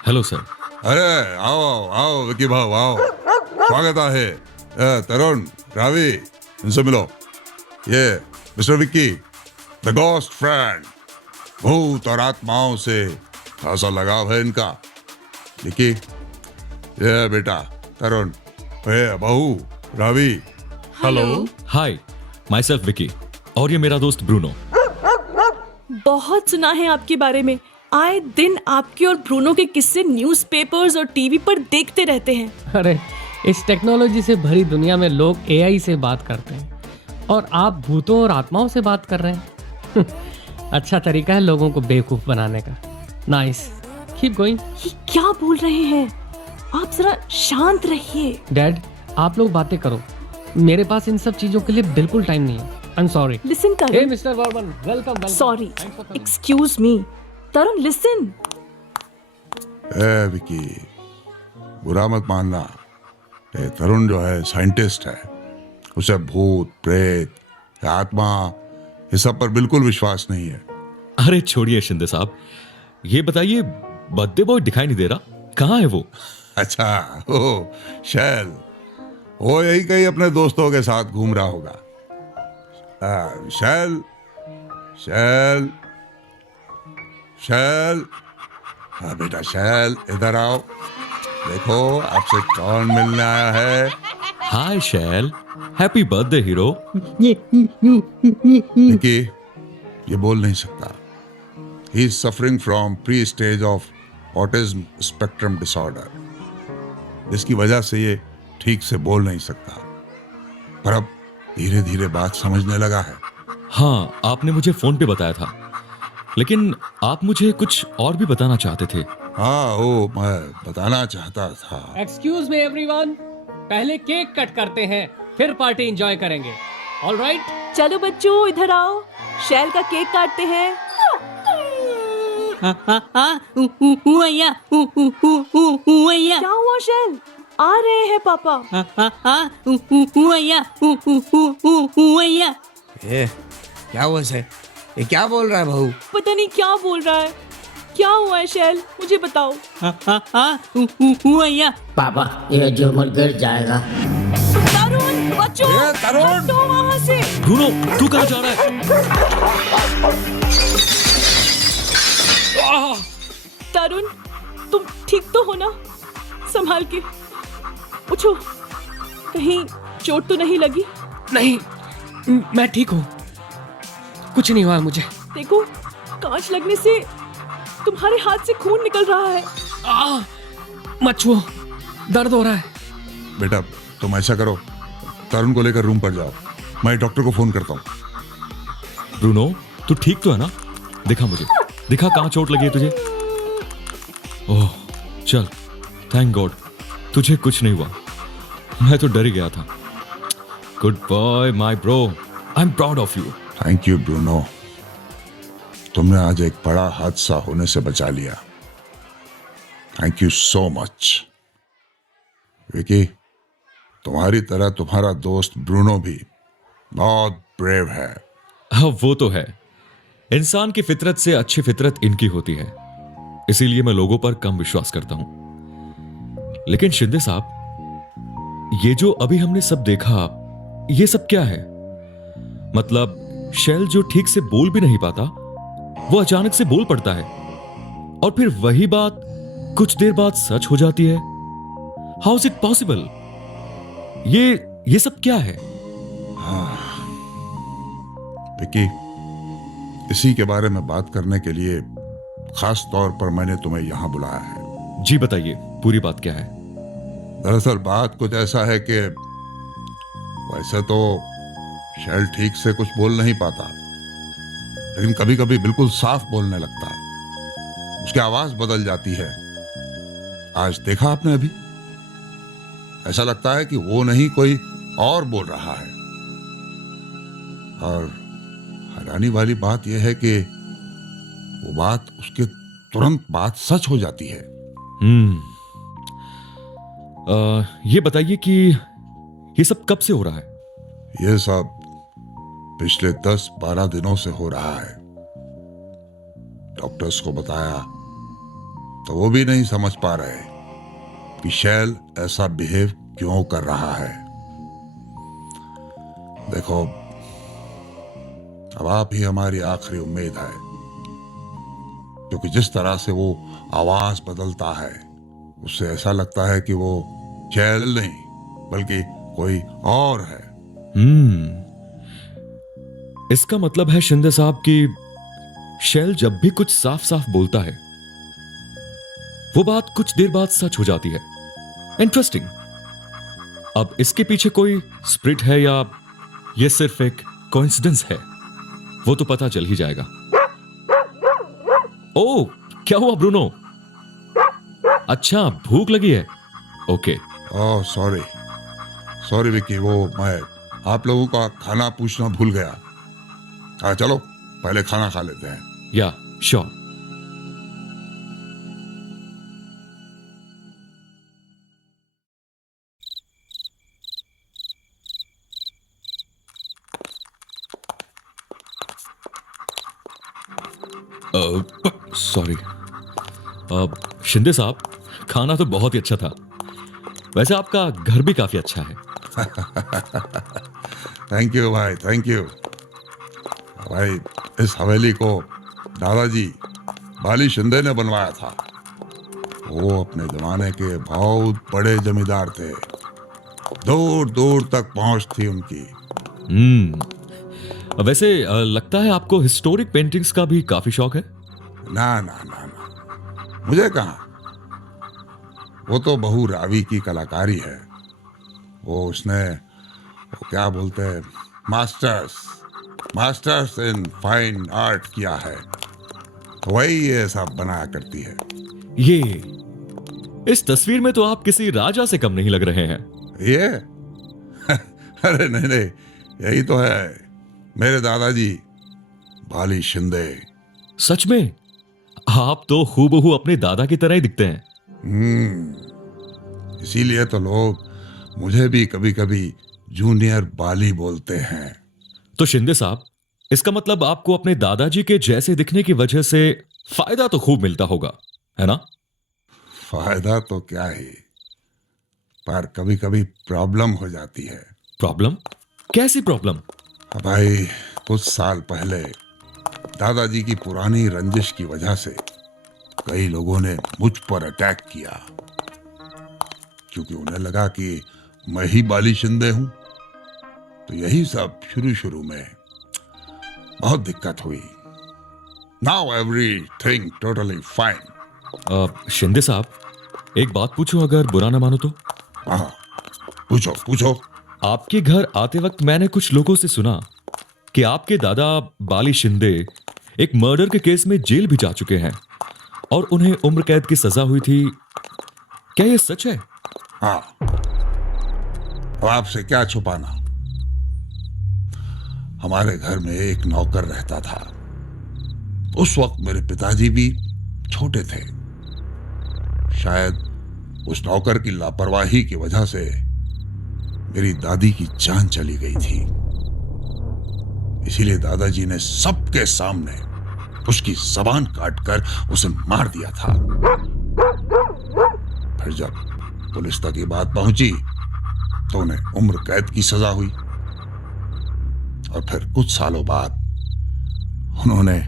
Hello sir. अरे आओ आओ विकी भाव आओ, स्वागत है। तरुण, रावी, इनसे मिलो। ये mister Vicky, the ghost friend. भूत और आत्माओं से खासा लगाव है इनका। विक्की, ये बेटा तरुण, ये बहू Ravi. Hello. Hi, my self Vicky, और ये मेरा दोस्त ब्रूनो। बहुत सुना है आपके बारे में। आए दिन आपके और ब्रूनो के किस्से न्यूज़पेपर्स और टीवी पर देखते रहते हैं। अरे इस टेक्नोलॉजी से भरी दुनिया में लोग एआई से बात करते हैं और आप भूतों और आत्माओं से बात कर रहे हैं। अच्छा तरीका है लोगों को बेवकूफ बनाने का। Nice, keep going. ये क्या बोल रहे हैं आप? जरा शांत रहिए। डैड, आप लोग बातें करो, मेरे पास इन सब चीजों के लिए बिल्कुल टाइम नहीं है। I am sorry. Listen hey Tarun. Mister Varman, welcome. Sorry, excuse me. Tarun listen. Vicky, बुरा मत मानना। ये तरुण जो है साइंटिस्ट है, उसे भूत प्रेत या आत्मा ये सब पर बिल्कुल विश्वास नहीं है। अरे छोड़िए शिंदे साहब, ये बताइए बर्थडे बॉय दिखाई नहीं दे रहा, कहाँ है वो? अच्छा, ओ शैल, वो यही कहीं अपने दोस्तों के साथ घूम रहा होगा। शैल शैल शैल, हाँ बेटा शैल, इधर आओ। देखो आपसे कौन मिलने आया है। हाय शैल, हैप्पी बर्थडे हीरो। विकी, ये बोल नहीं सकता। He is suffering from pre stage of autism spectrum disorder, जिसकी वजह से ये ठीक से बोल नहीं सकता, पर अब धीरे धीरे बात समझने लगा है। हाँ, आपने मुझे फोन पे बताया था, लेकिन आप मुझे कुछ और भी बताना चाहते थे। हाँ, वो मैं बताना चाहता था। एक्सक्यूज मी एवरीवन, पहले केक कट करते हैं, फिर पार्टी एंजॉय करेंगे। ऑलराइट? चलो बच्चों इधर आओ, शैल का केक काटते हैं। क्या हुआ शैल? आ रहे हैं पापा। ए, क्या हुआ सर? ये क्या बोल रहा है बहू? पता नहीं क्या बोल रहा है। क्या हुआ है शैल, मुझे बताओ। पापा ये जो मर गिर जाएगा। तरुण, बच्चों, तरुण! हटो वहाँ से। ब्रूनो, तू कहाँ जा रहा है? तरुण, तुम ठीक तो हो ना? संभाल के उठो, कहीं चोट तो नहीं लगी? नहीं, मैं ठीक हूँ, कुछ नहीं हुआ मुझे। देखो, कांच लगने से तुम्हारे हाथ से खून निकल रहा है। मत छुओ, दर्द हो रहा है। बेटा तुम ऐसा करो, तरुण को लेकर रूम पर जाओ, मैं डॉक्टर को फोन करता हूँ। ब्रूनो, तू ठीक तो है ना? दिखा मुझे, दिखा कहाँ चोट लगी है तुझे। ओह चल, थैंक गॉड तुझे कुछ नहीं हुआ, मैं तो डर ही गया था। Good boy my bro, I am proud of you. Thank you Bruno, तुमने आज एक बड़ा हादसा होने से बचा लिया। Thank you so much. Vicky, तुम्हारी तरह तुम्हारा दोस्त ब्रूनो भी बहुत ब्रेव है। हाँ वो तो है, इंसान की फितरत से अच्छी फितरत इनकी होती है, इसीलिए मैं लोगों पर कम विश्वास करता हूं। लेकिन शिंदे साहब, ये जो अभी हमने सब देखा, ये सब क्या है? मतलब शैल जो ठीक से बोल भी नहीं पाता, वो अचानक से बोल पड़ता है, और फिर वही बात कुछ देर बाद सच हो जाती है। How is it possible? ये सब क्या है? विकी, इसी के बारे में बात करने के लिए खास तौर पर मैंने तुम्हें यहां बुलाया है। जी बताइए, पूरी बात क्या है? दरअसल बात कुछ ऐसा है कि वैसे तो शैल ठीक से कुछ बोल नहीं पाता, लेकिन कभी कभी बिल्कुल साफ बोलने लगता है। उसकी आवाज बदल जाती है। आज देखा आपने अभी, ऐसा लगता है कि वो नहीं कोई और बोल रहा है। और हैरानी वाली बात यह है कि वो बात उसके तुरंत बाद सच हो जाती है। ये बताइए कि ये सब कब से हो रहा है? ये सब पिछले 10-12 दिनों से हो रहा है। डॉक्टर्स को बताया, तो वो भी नहीं समझ पा रहे कि शैल ऐसा बिहेव क्यों कर रहा है। देखो, अब आप ही हमारी आखिरी उम्मीद है, क्योंकि जिस तरह से वो आवाज बदलता है उससे ऐसा लगता है कि वो शैल नहीं बल्कि कोई और है। इसका मतलब है शिंदे साहब कि शैल जब भी कुछ साफ साफ बोलता है वो बात कुछ देर बाद सच हो जाती है। इंटरेस्टिंग। अब इसके पीछे कोई स्प्रिट है या ये सिर्फ एक कोइंसिडेंस है, वो तो पता चल ही जाएगा। ओह, क्या हुआ ब्रूनो? अच्छा, भूख लगी है। Okay. Oh sorry sorry Vicky, वो मैं आप लोगों का खाना पूछना भूल गया। हाँ चलो पहले खाना खा लेते हैं। या श्योर। सॉरी। शिंदे साहब, खाना तो बहुत ही अच्छा था। वैसे आपका घर भी काफी अच्छा है। थैंक यू भाई, थैंक यू भाई। इस हवेली को दादाजी बाली शिंदे ने बनवाया था। वो अपने जमाने के बहुत बड़े जमींदार थे, दूर दूर तक पहुंच थी उनकी। वैसे लगता है आपको हिस्टोरिक पेंटिंग्स का भी काफी शौक है। ना ना ना ना, मुझे कहा, वो तो बहू रावी की कलाकारी है। वो उसने वो क्या बोलते हैं, मास्टर्स इन फाइन आर्ट किया है, वही ये सब बनाया करती है। ये इस तस्वीर में तो आप किसी राजा से कम नहीं लग रहे हैं। ये अरे नहीं नहीं, यही तो है मेरे दादाजी बाली शिंदे। सच में आप तो हूबहू अपने दादा की तरह ही दिखते हैं। इसीलिए तो लोग मुझे भी कभी कभी जूनियर बाली बोलते हैं। तो शिंदे साहब, इसका मतलब आपको अपने दादाजी के जैसे दिखने की वजह से फायदा तो खूब मिलता होगा, है ना? फायदा तो क्या ही, पर कभी कभी प्रॉब्लम हो जाती है। प्रॉब्लम? कैसी प्रॉब्लम? भाई, कुछ साल पहले दादाजी की पुरानी रंजिश की वजह से कई लोगों ने मुझ पर अटैक किया, क्योंकि उन्हें लगा कि मैं ही बाली शिंदे हूं। तो यही सब शुरू में बहुत दिक्कत हुई। Now everything totally fine. Shinde साहब, एक बात पूछूं, अगर बुरा ना मानो तो? हाँ, पूछो पूछो। आपके घर आते वक्त मैंने कुछ लोगों से सुना कि आपके दादा बाली शिंदे एक मर्डर के केस में जेल भी जा चुके हैं और उन्हें उम्र कैद की सजा हुई थी। क्या यह सच है? हाँ, अब आपसे क्या छुपाना। हमारे घर में एक नौकर रहता था। उस वक्त मेरे पिताजी भी छोटे थे। शायद उस नौकर की लापरवाही की वजह से मेरी दादी की जान चली गई थी। इसीलिए दादाजी ने सबके सामने उसकी जबान काटकर उसे मार दिया था। फिर जब पुलिस तक ये बात पहुंची तो उन्हें उम्र कैद की सजा हुई और फिर कुछ सालों बाद उन्होंने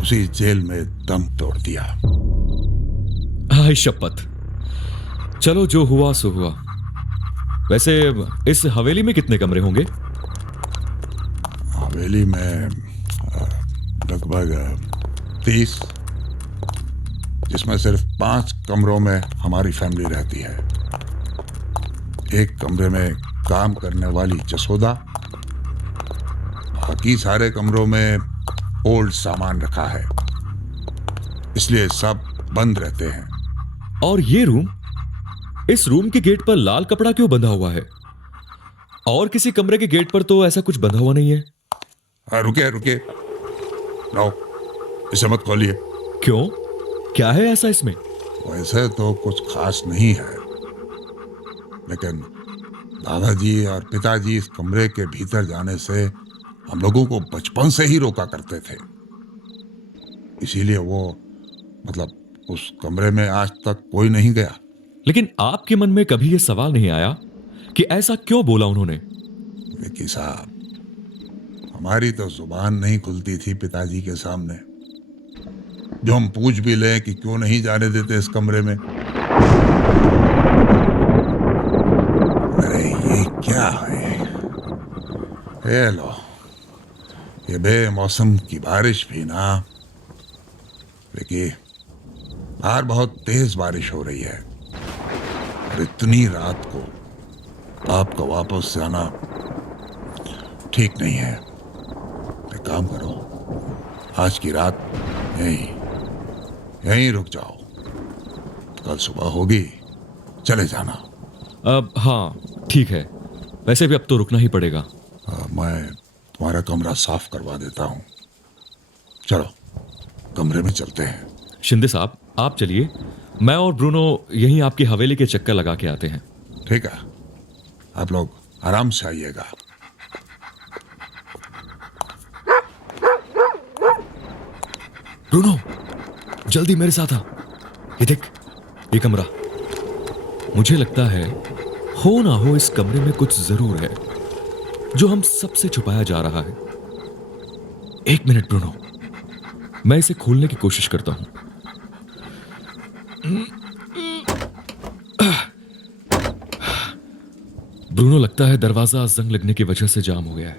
उसी जेल में दम तोड़ दिया। हाय शपथ। चलो, जो हुआ सो हुआ। वैसे इस हवेली में कितने कमरे होंगे? हवेली में लगभग 30, जिसमें सिर्फ 5 कमरों में हमारी फैमिली रहती है। एक कमरे में काम करने वाली जसोदा, बाकी सारे कमरों में ओल्ड सामान रखा है, इसलिए सब बंद रहते हैं। और ये रूम, इस रूम के गेट पर लाल कपड़ा क्यों बंधा हुआ है? और किसी कमरे के गेट पर तो ऐसा कुछ बंधा हुआ नहीं है। रुके रुके, नो, इसे मत खोलिए। क्यों? क्या है ऐसा इसमें? वैसे तो कुछ खास नहीं है, लेकिन दादाजी और पिताजी इस कमरे के भीतर जाने से हम लोगों को बचपन से ही रोका करते थे। इसीलिए वो, मतलब उस कमरे में आज तक कोई नहीं गया। लेकिन आपके मन में कभी यह सवाल नहीं आया कि ऐसा क्यों बोला उन्होंने? विकी साहब, हमारी तो जुबान नहीं खुलती थी पिताजी के सामने। जो हम पूछ भी लें कि क्यों नहीं जाने देते इस कमरे में। अरे ये क्या है? ये लो, ये बेमौसम की बारिश भी ना। विकी, बाहर बहुत तेज बारिश हो रही है और इतनी रात को आपका वापस जाना ठीक नहीं है। एक काम करो, आज की रात यहीं रुक जाओ। कल सुबह होगी चले जाना। अब हाँ ठीक है, वैसे भी अब तो रुकना ही पड़ेगा। मैं तुम्हारा कमरा साफ करवा देता हूँ। चलो कमरे में चलते हैं। शिंदे साहब आप चलिए, मैं और ब्रूनो यहीं आपकी हवेली के चक्कर लगा के आते हैं। ठीक है, आप लोग आराम से आइएगा। ब्रूनो जल्दी मेरे साथ आ। ये देख, ये कमरा। मुझे लगता है हो ना हो इस कमरे में कुछ जरूर है जो हम सबसे छुपाया जा रहा है। एक मिनट ब्रूनो, मैं इसे खोलने की कोशिश करता हूं। ब्रूनो लगता है दरवाजा जंग लगने की वजह से जाम हो गया है।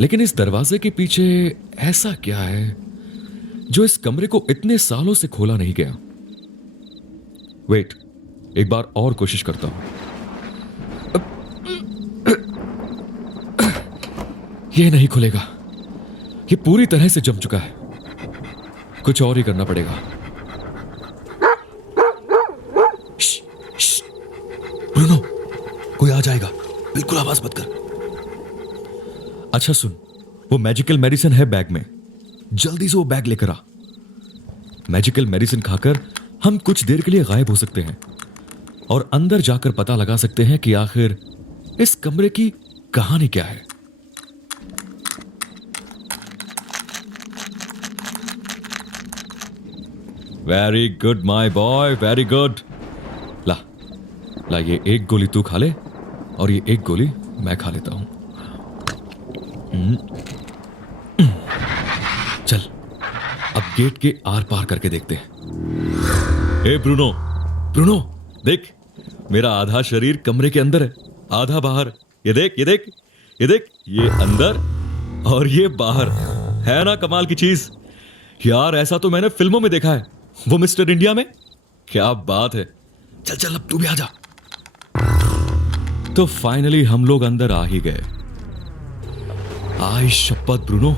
लेकिन इस दरवाजे के पीछे ऐसा क्या है जो इस कमरे को इतने सालों से खोला नहीं गया? वेट, एक बार और कोशिश करता हूं। यह नहीं खुलेगा, यह पूरी तरह से जम चुका है। कुछ और ही करना पड़ेगा। ब्रूनो, कोई आ जाएगा, बिल्कुल आवाज मत कर। अच्छा सुन, वो मैजिकल मेडिसिन है बैग में, जल्दी से वो बैग लेकर आ। मैजिकल मेडिसिन खाकर हम कुछ देर के लिए गायब हो सकते हैं और अंदर जाकर पता लगा सकते हैं कि आखिर इस कमरे की कहानी क्या है। Very good my boy, very good. ला ला, ये एक गोली तू खा ले और ये एक गोली मैं खा लेता हूं। चल अब गेट के आर पार करके देखते हैं। ए ब्रूनो, ब्रूनो देख, मेरा आधा शरीर कमरे के अंदर है, आधा बाहर। ये देख, ये देख, ये देख, ये अंदर और ये बाहर। है ना कमाल की चीज? यार ऐसा तो मैंने फिल्मों में देखा है, वो मिस्टर इंडिया में। क्या बात है। चल चल अब तू भी आ जा। तो फाइनली हम लोग अंदर आ ही गए। आई शपथ ब्रूनो,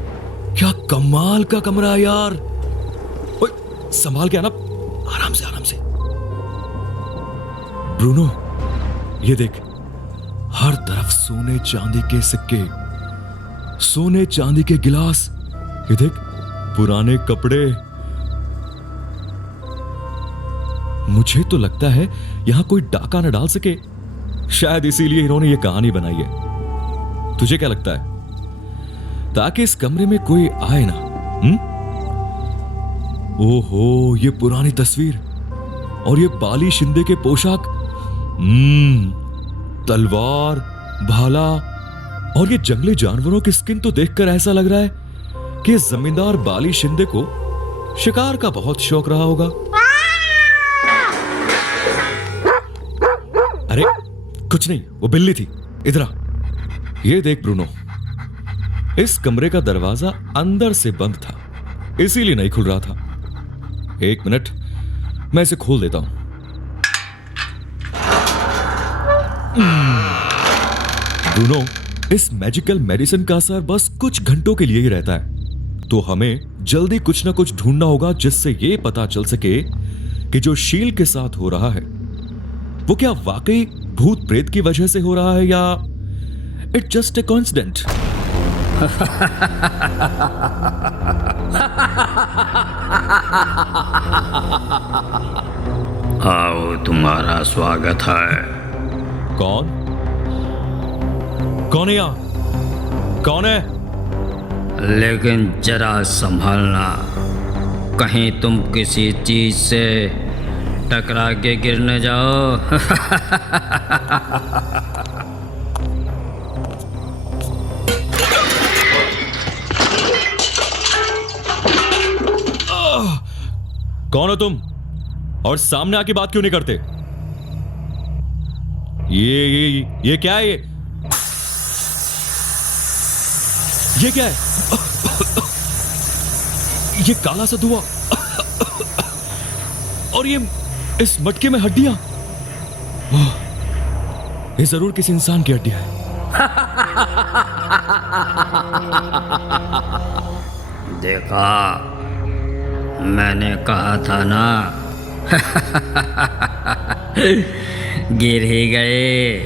क्या कमाल का कमरा है यार। ओए संभाल के आना, आराम से आराम से। ब्रूनो ये देख, हर तरफ सोने चांदी के सिक्के, सोने चांदी के गिलास। ये देख, पुराने कपड़े। मुझे तो लगता है यहां कोई डाका न डाल सके, शायद इसीलिए इन्होंने ये कहानी बनाई है। तुझे क्या लगता है? ताकि इस कमरे में कोई आए ना। ओहो, ये पुरानी तस्वीर और ये बाली शिंदे के पोशाक, तलवार, भाला और ये जंगली जानवरों की स्किन तो देखकर ऐसा लग रहा है कि जमींदार बाली शिंदे को शिकार का बहुत शौक रहा होगा। अरे कुछ नहीं, वो बिल्ली थी। इधर आ। ये देख ब्रूनो, इस कमरे का दरवाजा अंदर से बंद था, इसीलिए नहीं खुल रहा था। एक मिनट, मैं इसे खोल देता हूं। ब्रूनो, इस मैजिकल मेडिसिन का असर बस कुछ घंटों के लिए ही रहता है, तो हमें जल्दी कुछ ना कुछ ढूंढना होगा जिससे यह पता चल सके कि जो शील के साथ हो रहा है वो क्या वाकई भूत प्रेत की वजह से हो रहा है या इट जस्ट ए कोइंसिडेंट। आओ, तुम्हारा स्वागत है। कौन कौन है यहाँ? कौन है? लेकिन जरा संभालना, कहीं तुम किसी चीज से टकरा के गिर न जाओ। कौन हो तुम और सामने आके बात क्यों नहीं करते? ये क्या है? ये क्या है? ये काला सा धुआं और ये इस मटके में हड्डियां। ये जरूर किसी इंसान की हड्डियां हैं। देखा, मैंने कहा था ना। गिर ही गए।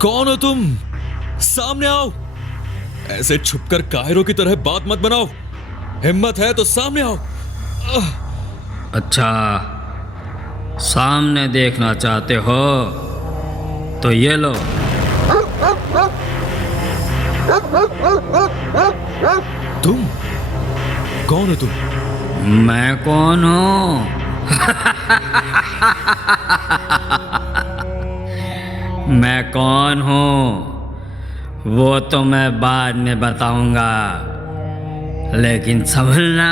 कौन हो तुम? सामने आओ। ऐसे छुपकर कायरों की तरह बात मत बनाओ। हिम्मत है तो सामने आओ। अच्छा, सामने देखना चाहते हो तो ये लो। तुम कौन हो तुम? मैं कौन हूं? मैं कौन हूं वो तो मैं बाद में बताऊंगा, लेकिन समझना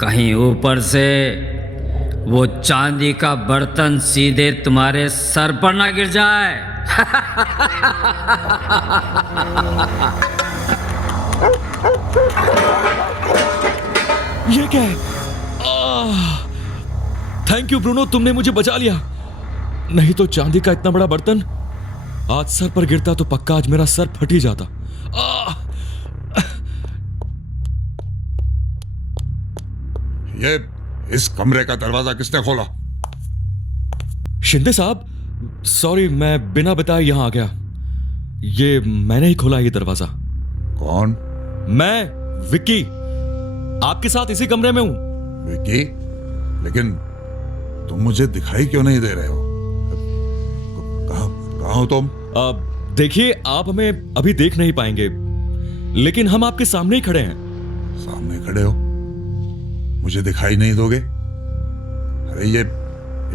कहीं ऊपर से वो चांदी का बर्तन सीधे तुम्हारे सर पर ना गिर जाए। ये क्या है? थैंक यू ब्रूनो, तुमने मुझे बचा लिया। नहीं तो चांदी का इतना बड़ा बर्तन आज सर पर गिरता तो पक्का आज मेरा सर फट ही जाता। ये इस कमरे का दरवाजा किसने खोला? शिंदे साहब, सॉरी, मैं बिना बताए यहां आ गया। ये मैंने ही खोला ये दरवाजा। कौन? मैं विक्की, आपके साथ इसी कमरे में हूं। विकी? लेकिन तुम मुझे दिखाई क्यों नहीं दे रहे हो? कहाँ हो तुम? देखिए, आप हमें अभी देख नहीं पाएंगे, लेकिन हम आपके सामने ही खड़े हैं। सामने खड़े हो, मुझे दिखाई नहीं दोगे? अरे ये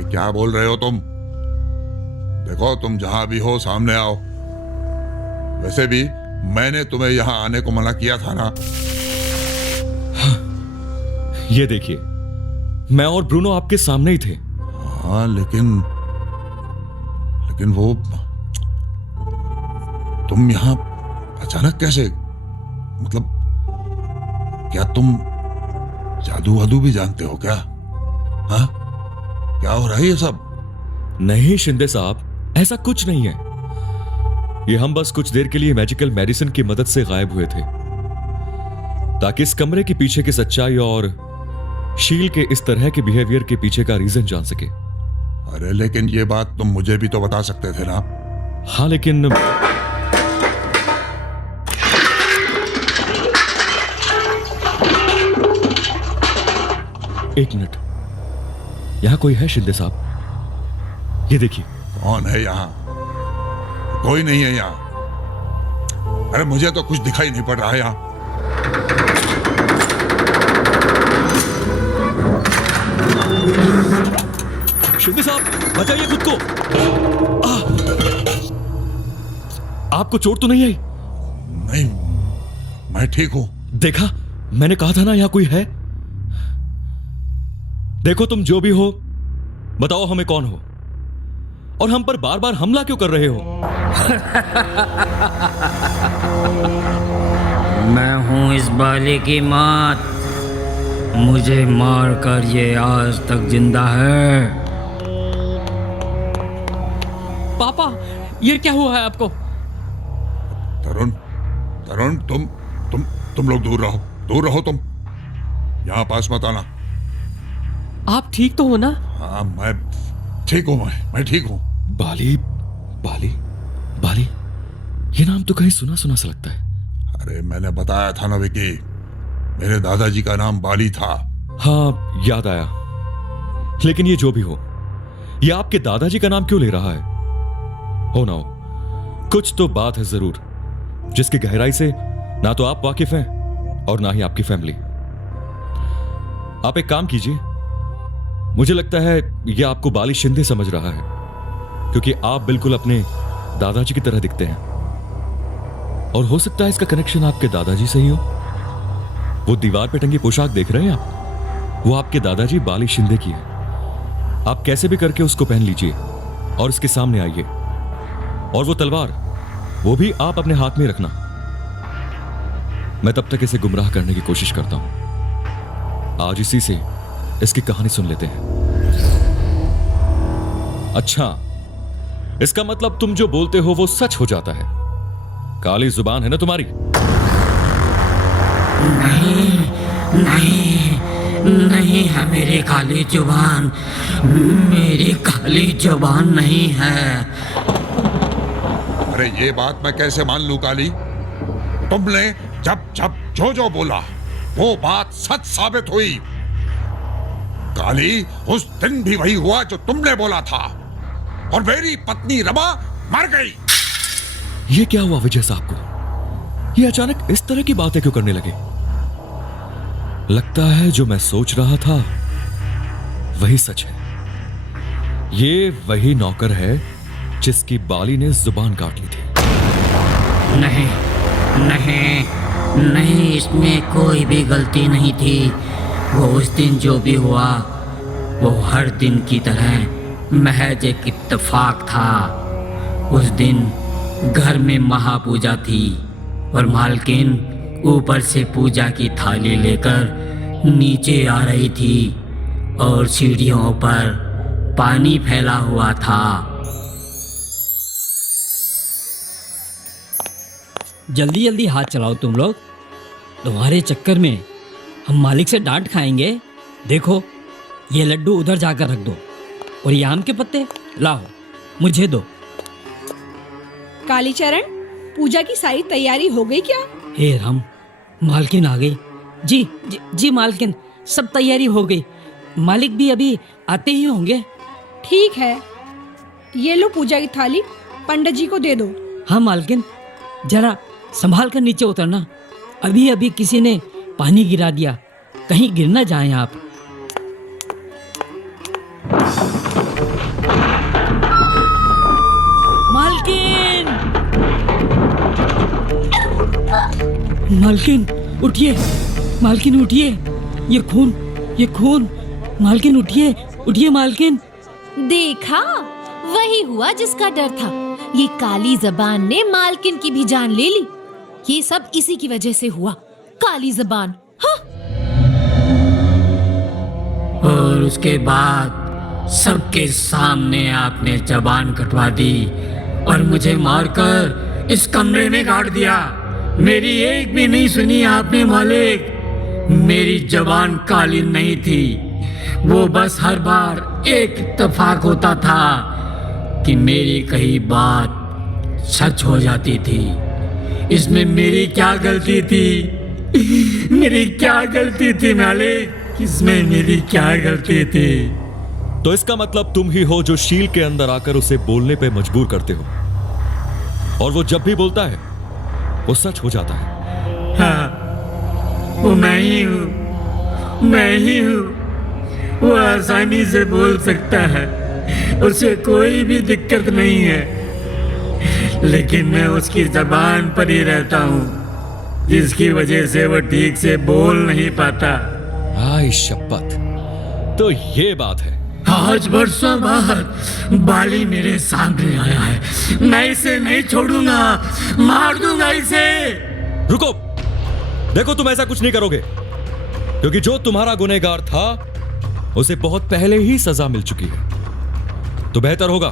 क्या बोल रहे हो तुम? देखो, तुम जहां भी हो सामने आओ। वैसे भी मैंने तुम्हें यहां आने को मना किया था ना। ये देखिए, मैं और ब्रूनो आपके सामने ही थे। हाँ, लेकिन वो तुम यहां अचानक कैसे? मतलब क्या तुम जादू वादू भी जानते हो क्या? हाँ, क्या हो रहा है ये सब? नहीं शिंदे साहब, ऐसा कुछ नहीं है। ये हम बस कुछ देर के लिए मैजिकल मेडिसिन की मदद से गायब हुए थे, ताकि इस कमरे के पीछे की सच्चाई और शील के इस तरह के बिहेवियर के पीछे का रीजन जान सके। अरे लेकिन ये बात तुम मुझे भी तो बता सकते थे ना। हाँ, लेकिन एक मिनट, यहां कोई है शिंदे साहब? ये देखिए। कौन है यहाँ? कोई नहीं है यहाँ। अरे मुझे तो कुछ दिखाई नहीं पड़ रहा है यहाँ। शिंदे साहब, बचाइए खुद को। आपको चोट तो नहीं आई? नहीं, मैं ठीक हूं। देखा, मैंने कहा था ना यहां कोई है। देखो, तुम जो भी हो, बताओ हमें कौन हो और हम पर बार बार हमला क्यों कर रहे हो? मैं हूं इस बाले की मौत। मुझे मारकर ये आज तक जिंदा है। पापा, ये क्या हुआ है आपको? तरुण, तरुण, तुम लोग दूर रहो तुम। यहाँ पास मत आना। आप ठीक तो हो ना? हाँ, मैं ठीक हूं। मैं ठीक हूं। बाली, बाली, बाली, ये नाम तो कहीं सुना सुना सा लगता है। अरे मैंने बताया था ना विकी, मेरे दादाजी का नाम बाली था। हाँ, याद आया। लेकिन ये जो भी हो, ये आपके दादाजी का नाम क्यों ले रहा है? हो ना हो, कुछ तो बात है जरूर, जिसकी गहराई से ना तो आप वाकिफ हैं और ना ही आपकी फैमिली। आप एक काम कीजिए, मुझे लगता है ये आपको बाली शिंदे समझ रहा है, क्योंकि आप बिल्कुल अपने दादाजी की तरह दिखते हैं। और हो सकता है इसका कनेक्शन आपके दादाजी से ही हो। वो दीवार पे टंगी पोशाक देख रहे हैं आप, वो आपके दादाजी बाली शिंदे की है। आप कैसे भी करके उसको पहन लीजिए और इसके सामने आइए, और वो तलवार वो भी आप अपने हाथ में रखना। मैं तब तक इसे गुमराह करने की कोशिश करता हूं। आज इसी से इसकी कहानी सुन लेते हैं। अच्छा, इसका मतलब तुम जो बोलते हो वो सच हो जाता है। काली जुबान है ना तुम्हारी? नहीं है मेरी काली जुबान, मेरी काली जुबान नहीं है। अरे ये बात मैं कैसे मान लूं काली? तुमने जब जब जो बोला वो बात सच साबित हुई। काली, उस दिन भी वही हुआ जो तुमने बोला था, और मेरी पत्नी रमा मर गई। ये क्या हुआ विजय साहब को? ये अचानक इस तरह की बातें क्यों करने लगे? लगता है जो मैं सोच रहा था वही सच है। ये वही नौकर है जिसकी बाली ने जुबान काट ली थी। नहीं नहीं नहीं, इसमें कोई भी गलती नहीं थी। वो उस दिन जो भी हुआ वो हर दिन की तरह महज एक इत्तेफाक था। उस दिन घर में महापूजा थी और मालकिन ऊपर से पूजा की थाली लेकर नीचे आ रही थी और सीढ़ियों पर पानी फैला हुआ था। जल्दी जल्दी हाथ चलाओ तुम लोग, तुम्हारे चक्कर में हम मालिक से डांट खाएंगे। देखो ये लड्डू उधर जाकर रख दो, और ये आम के पत्ते लाओ मुझे दो। कालीचरण, पूजा की सारी तैयारी हो गई क्या? हे राम, मालकिन आ गई। जी मालकिन, सब तैयारी हो गई। मालिक भी अभी आते ही होंगे। ठीक है, ये लो पूजा की थाली, पंडित जी को दे दो। हाँ मालकिन, जरा संभाल कर नीचे उतरना, अभी अभी किसी ने पानी गिरा दिया, कहीं गिर ना जाएं आप। मालकिन, मालकिन उठिए, मालकिन उठिए, ये खून, मालकिन उठिए, उठिए मालकिन। देखा, वही हुआ जिसका डर था। ये काली जबान ने मालकिन की भी जान ले ली। ये सब इसी की वजह से हुआ। काली जबान। हाँ? और उसके बाद सबके सामने आपने जबान कटवा दी और मुझे मारकर इस कमरे में गाड़ दिया। मेरी एक भी नहीं सुनी आपने मालिक। मेरी जबान काली नहीं थी, वो बस हर बार एक इत्तेफाक होता था कि मेरी कही बात सच हो जाती थी। इसमें मेरी क्या गलती थी? मेरी क्या गलती थी मालिक? इसमें मेरी क्या गलती थी? तो इसका मतलब तुम ही हो जो शील के अंदर आकर उसे बोलने पे मजबूर करते हो, और वो जब भी बोलता है वो सच हो जाता है। हाँ, वो मैं ही हूँ। वो आसानी से बोल सकता है, उसे कोई भी दिक्कत नहीं है, लेकिन मैं उसकी जबान पर ही रहता हूँ, जिसकी वजह से वो ठीक से बोल नहीं पाता। आई शपथ, तो ये बात है। आज बरसों बाद बाली मेरे सामने आया है, मैं इसे नहीं छोड़ूंगा, मार दूंगा इसे। रुको, देखो तुम ऐसा कुछ नहीं करोगे, क्योंकि जो तुम्हारा गुनहगार था उसे बहुत पहले ही सजा मिल चुकी है। तो बेहतर होगा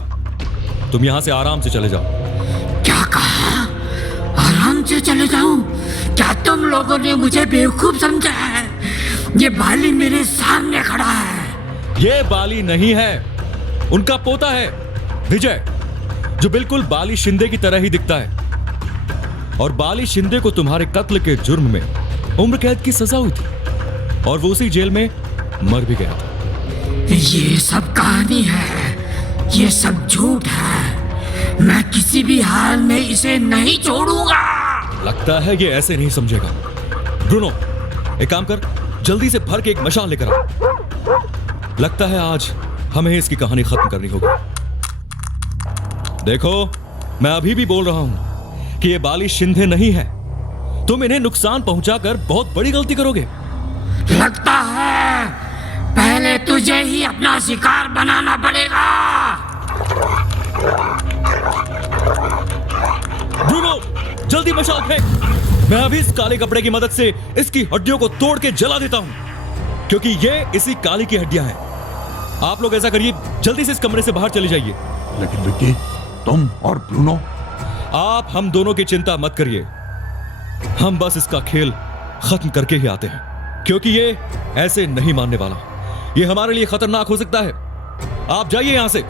तुम यहां से आराम से चले जाओ। क्या कहा? आराम से चले जाऊं? क्या तुम लोगों ने मुझे बेवकूफ समझा है? ये बाली मेरे सामने खड़ा है। ये बाली नहीं है, उनका पोता है विजय, जो बिल्कुल बाली शिंदे की तरह ही दिखता है। और बाली शिंदे को तुम्हारे कत्ल के जुर्म में उम्र कैद की सजा हुई थी, और वो उसी जेल में मर भी गया था। ये सब कहानी है, ये सब झूठ है। मैं किसी भी हाल में इसे नहीं छोड़ूंगा। लगता है ये ऐसे नहीं समझेगा। ब्रूनो, एक काम कर, जल्दी से भर के एक मशाल लेकर आओ। लगता है आज हमें इसकी कहानी खत्म करनी होगी। देखो, मैं अभी भी बोल रहा हूं कि ये बाली शिंदे नहीं है। तुम इन्हें नुकसान पहुंचाकर बहुत बड़ी गलती करोगे। लगता है पहले तुझे ही अपना शिकार बनाना पड़ेगा। ब्रूनो, जल्दी मशाल फेंक। मैं अभी इस काले कपड़े की मदद से इसकी हड्डियों को तोड़ के जला देता हूं, क्योंकि ये इसी काली की हड्डियां हैं। आप लोग ऐसा करिए, जल्दी से इस कमरे से बाहर चले जाइए। लेकिन विक्की, तुम और ब्रूनो? आप हम दोनों की चिंता मत करिए, हम बस इसका खेल खत्म करके ही आते हैं, क्योंकि ये ऐसे नहीं मानने वाला। ये हमारे लिए खतरनाक हो सकता है। आप जाइए यहां से।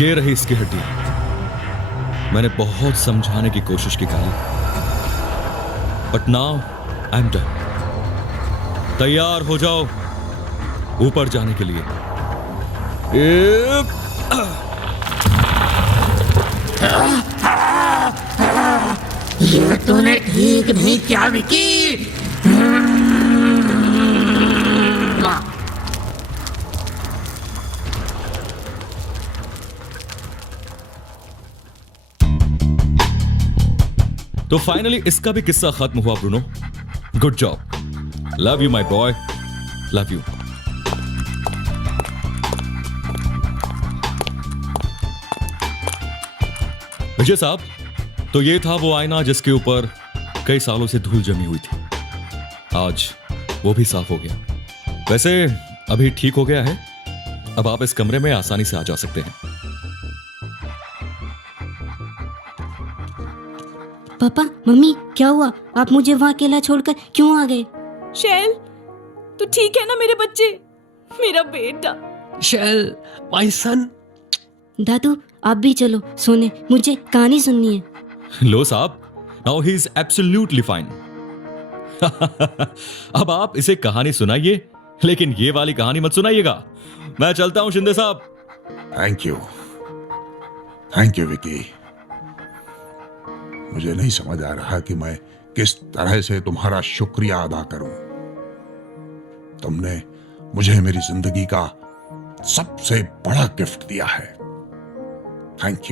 ये रही इसकी हड्डी। मैंने बहुत समझाने की कोशिश की काली, but now I am done. तैयार हो जाओ ऊपर जाने के लिए। ये तूने ठीक नहीं किया विकी। तो फाइनली इसका भी किस्सा खत्म हुआ Bruno. Good job. Love you my boy, love you. Vijay sahab, तो ये था वो आईना जिसके ऊपर कई सालों से धूल जमी हुई थी। आज वो भी साफ हो गया। वैसे अभी ठीक हो गया है। अब आप इस कमरे में आसानी से आ जा सकते हैं। पापा, मम्मी, क्या हुआ? आप मुझे वहाँ अकेला छोड़कर क्यों आ गए? शैल, तू ठीक है ना मेरे बच्चे? मेरा बेटा। शैल, माय सन। दादू, आप भी चलो सोने, मुझे कहानी सुननी है। लो साहब, now he is absolutely fine. अब आप इसे कहानी सुनाइए, लेकिन ये वाली कहानी मत सुनाइएगा। मैं चलता हूं शिंदे साहब। Thank you Vicky. मुझे नहीं समझ आ रहा कि मैं किस तरह से तुम्हारा शुक्रिया अदा करूं। तुमने मुझे मेरी जिंदगी का सबसे बड़ा गिफ्ट दिया है। Thank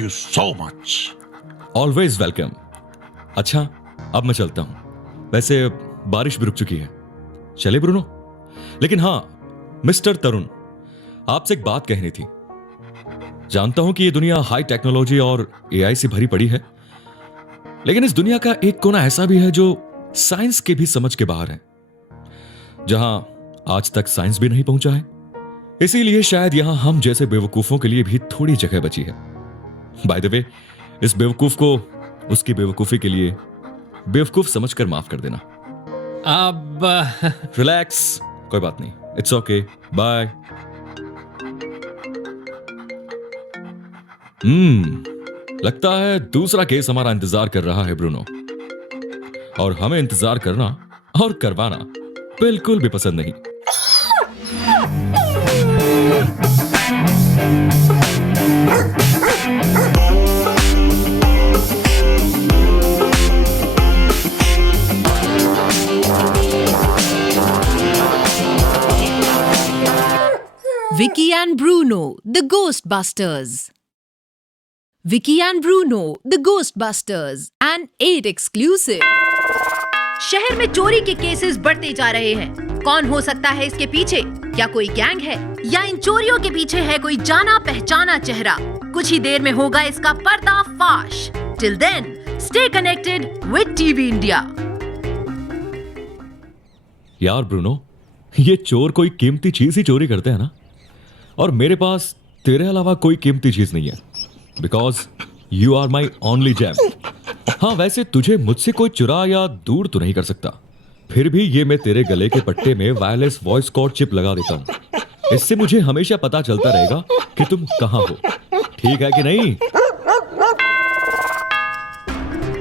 you so much. Always welcome. अच्छा, अब मैं चलता हूं। वैसे बारिश भी रुक चुकी है। चले ब्रूनो? लेकिन हां मिस्टर तरुण, आपसे एक बात कहनी थी। जानता हूं कि ये दुनिया हाई टेक्नोलॉजी और एआई से भरी पड़ी है, लेकिन इस दुनिया का एक कोना ऐसा भी है जो साइंस के भी समझ के बाहर है, जहां आज तक साइंस भी नहीं पहुंचा है। इसीलिए शायद यहां हम जैसे बेवकूफों के लिए भी थोड़ी जगह बची है। बाय द वे, इस बेवकूफ को उसकी बेवकूफी के लिए बेवकूफ समझकर माफ कर देना। अब रिलैक्स, कोई बात नहीं। It's okay, bye. लगता है दूसरा केस हमारा इंतजार कर रहा है ब्रूनो, और हमें इंतजार करना और करवाना बिल्कुल भी पसंद नहीं। Vicky and Bruno, the Ghostbusters. Vicky and Bruno, the Ghostbusters, an 8 exclusive. शहर में चोरी के केसेस बढ़ते जा रहे हैं। कौन हो सकता है इसके पीछे? क्या कोई गैंग है, या इन चोरियों के पीछे है कोई जाना पहचाना चेहरा? कुछ ही देर में होगा इसका पर्दाफाश। Till then, stay connected with TV India. यार ब्रूनो, ये चोर कोई कीमती चीज ही चोरी करते हैं ना, और मेरे पास तेरे अलावा कोई कीमती चीज नहीं है, because you are my only gem. हाँ, वैसे तुझे मुझसे कोई चुरा या दूर तो नहीं कर सकता, फिर भी ये मैं तेरे गले के पट्टे में वायरलेस वॉइस कॉर्ड चिप लगा देता हूं। इससे मुझे हमेशा पता चलता रहेगा कि तुम कहां हो। ठीक है कि नहीं?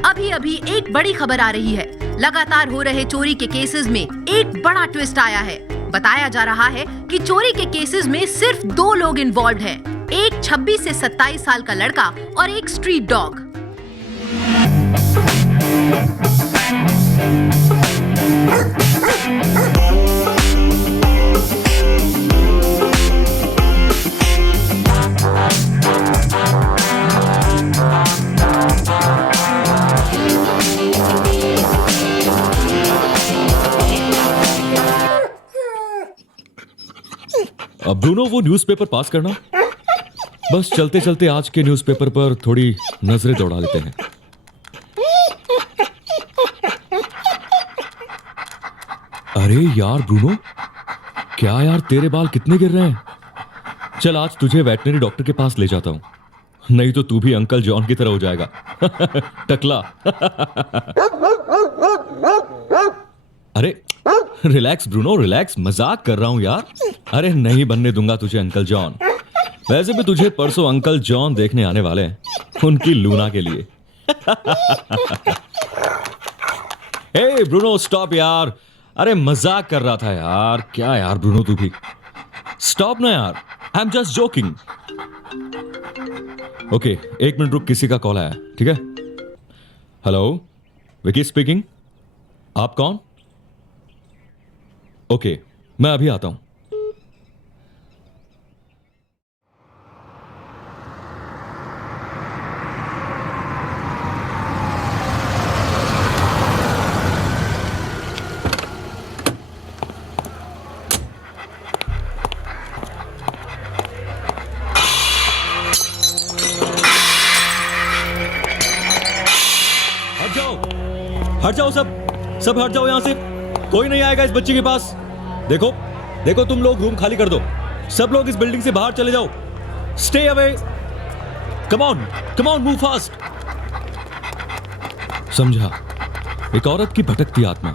अभी अभी एक बड़ी खबर आ रही है। लगातार हो रहे चोरी के केसेस में एक बड़ा ट्विस्ट आया है। बताया जा रहा है कि चोरी के केसेस में सिर्फ 2 लोग इन्वॉल्व हैं। एक 26 से 27 साल का लड़का और एक स्ट्रीट डॉग। अब ब्रूनो वो न्यूज़पेपर पास करना। बस चलते चलते आज के न्यूज़पेपर पर थोड़ी नजरें दौड़ा लेते हैं। अरे यार ब्रूनो, क्या यार तेरे बाल कितने गिर रहे हैं। चल आज तुझे वेटनरी डॉक्टर के पास ले जाता हूं, नहीं तो तू भी अंकल जॉन की तरह हो जाएगा। टकला। अरे रिलैक्स ब्रूनो रिलैक्स, मजाक कर रहा हूं यार। अरे नहीं बनने दूंगा तुझे अंकल जॉन। वैसे भी तुझे परसों अंकल जॉन देखने आने वाले हैं, उनकी लूना के लिए। हे ब्रूनो स्टॉप यार। अरे मजाक कर रहा था यार। क्या यार ब्रूनो तू भी स्टॉप ना यार, I am just joking. Okay 1 minute रुक, किसी का कॉल आया, ठीक है। Hello Vicky speaking. आप कौन? ओके मैं अभी आता हूं। हट जाओ सब हट जाओ यहां से। कोई नहीं आएगा इस बच्ची के पास। देखो देखो तुम लोग रूम खाली कर दो। सब लोग इस बिल्डिंग से बाहर चले जाओ। Stay away. Come on move fast. समझा, एक औरत की भटकती आत्मा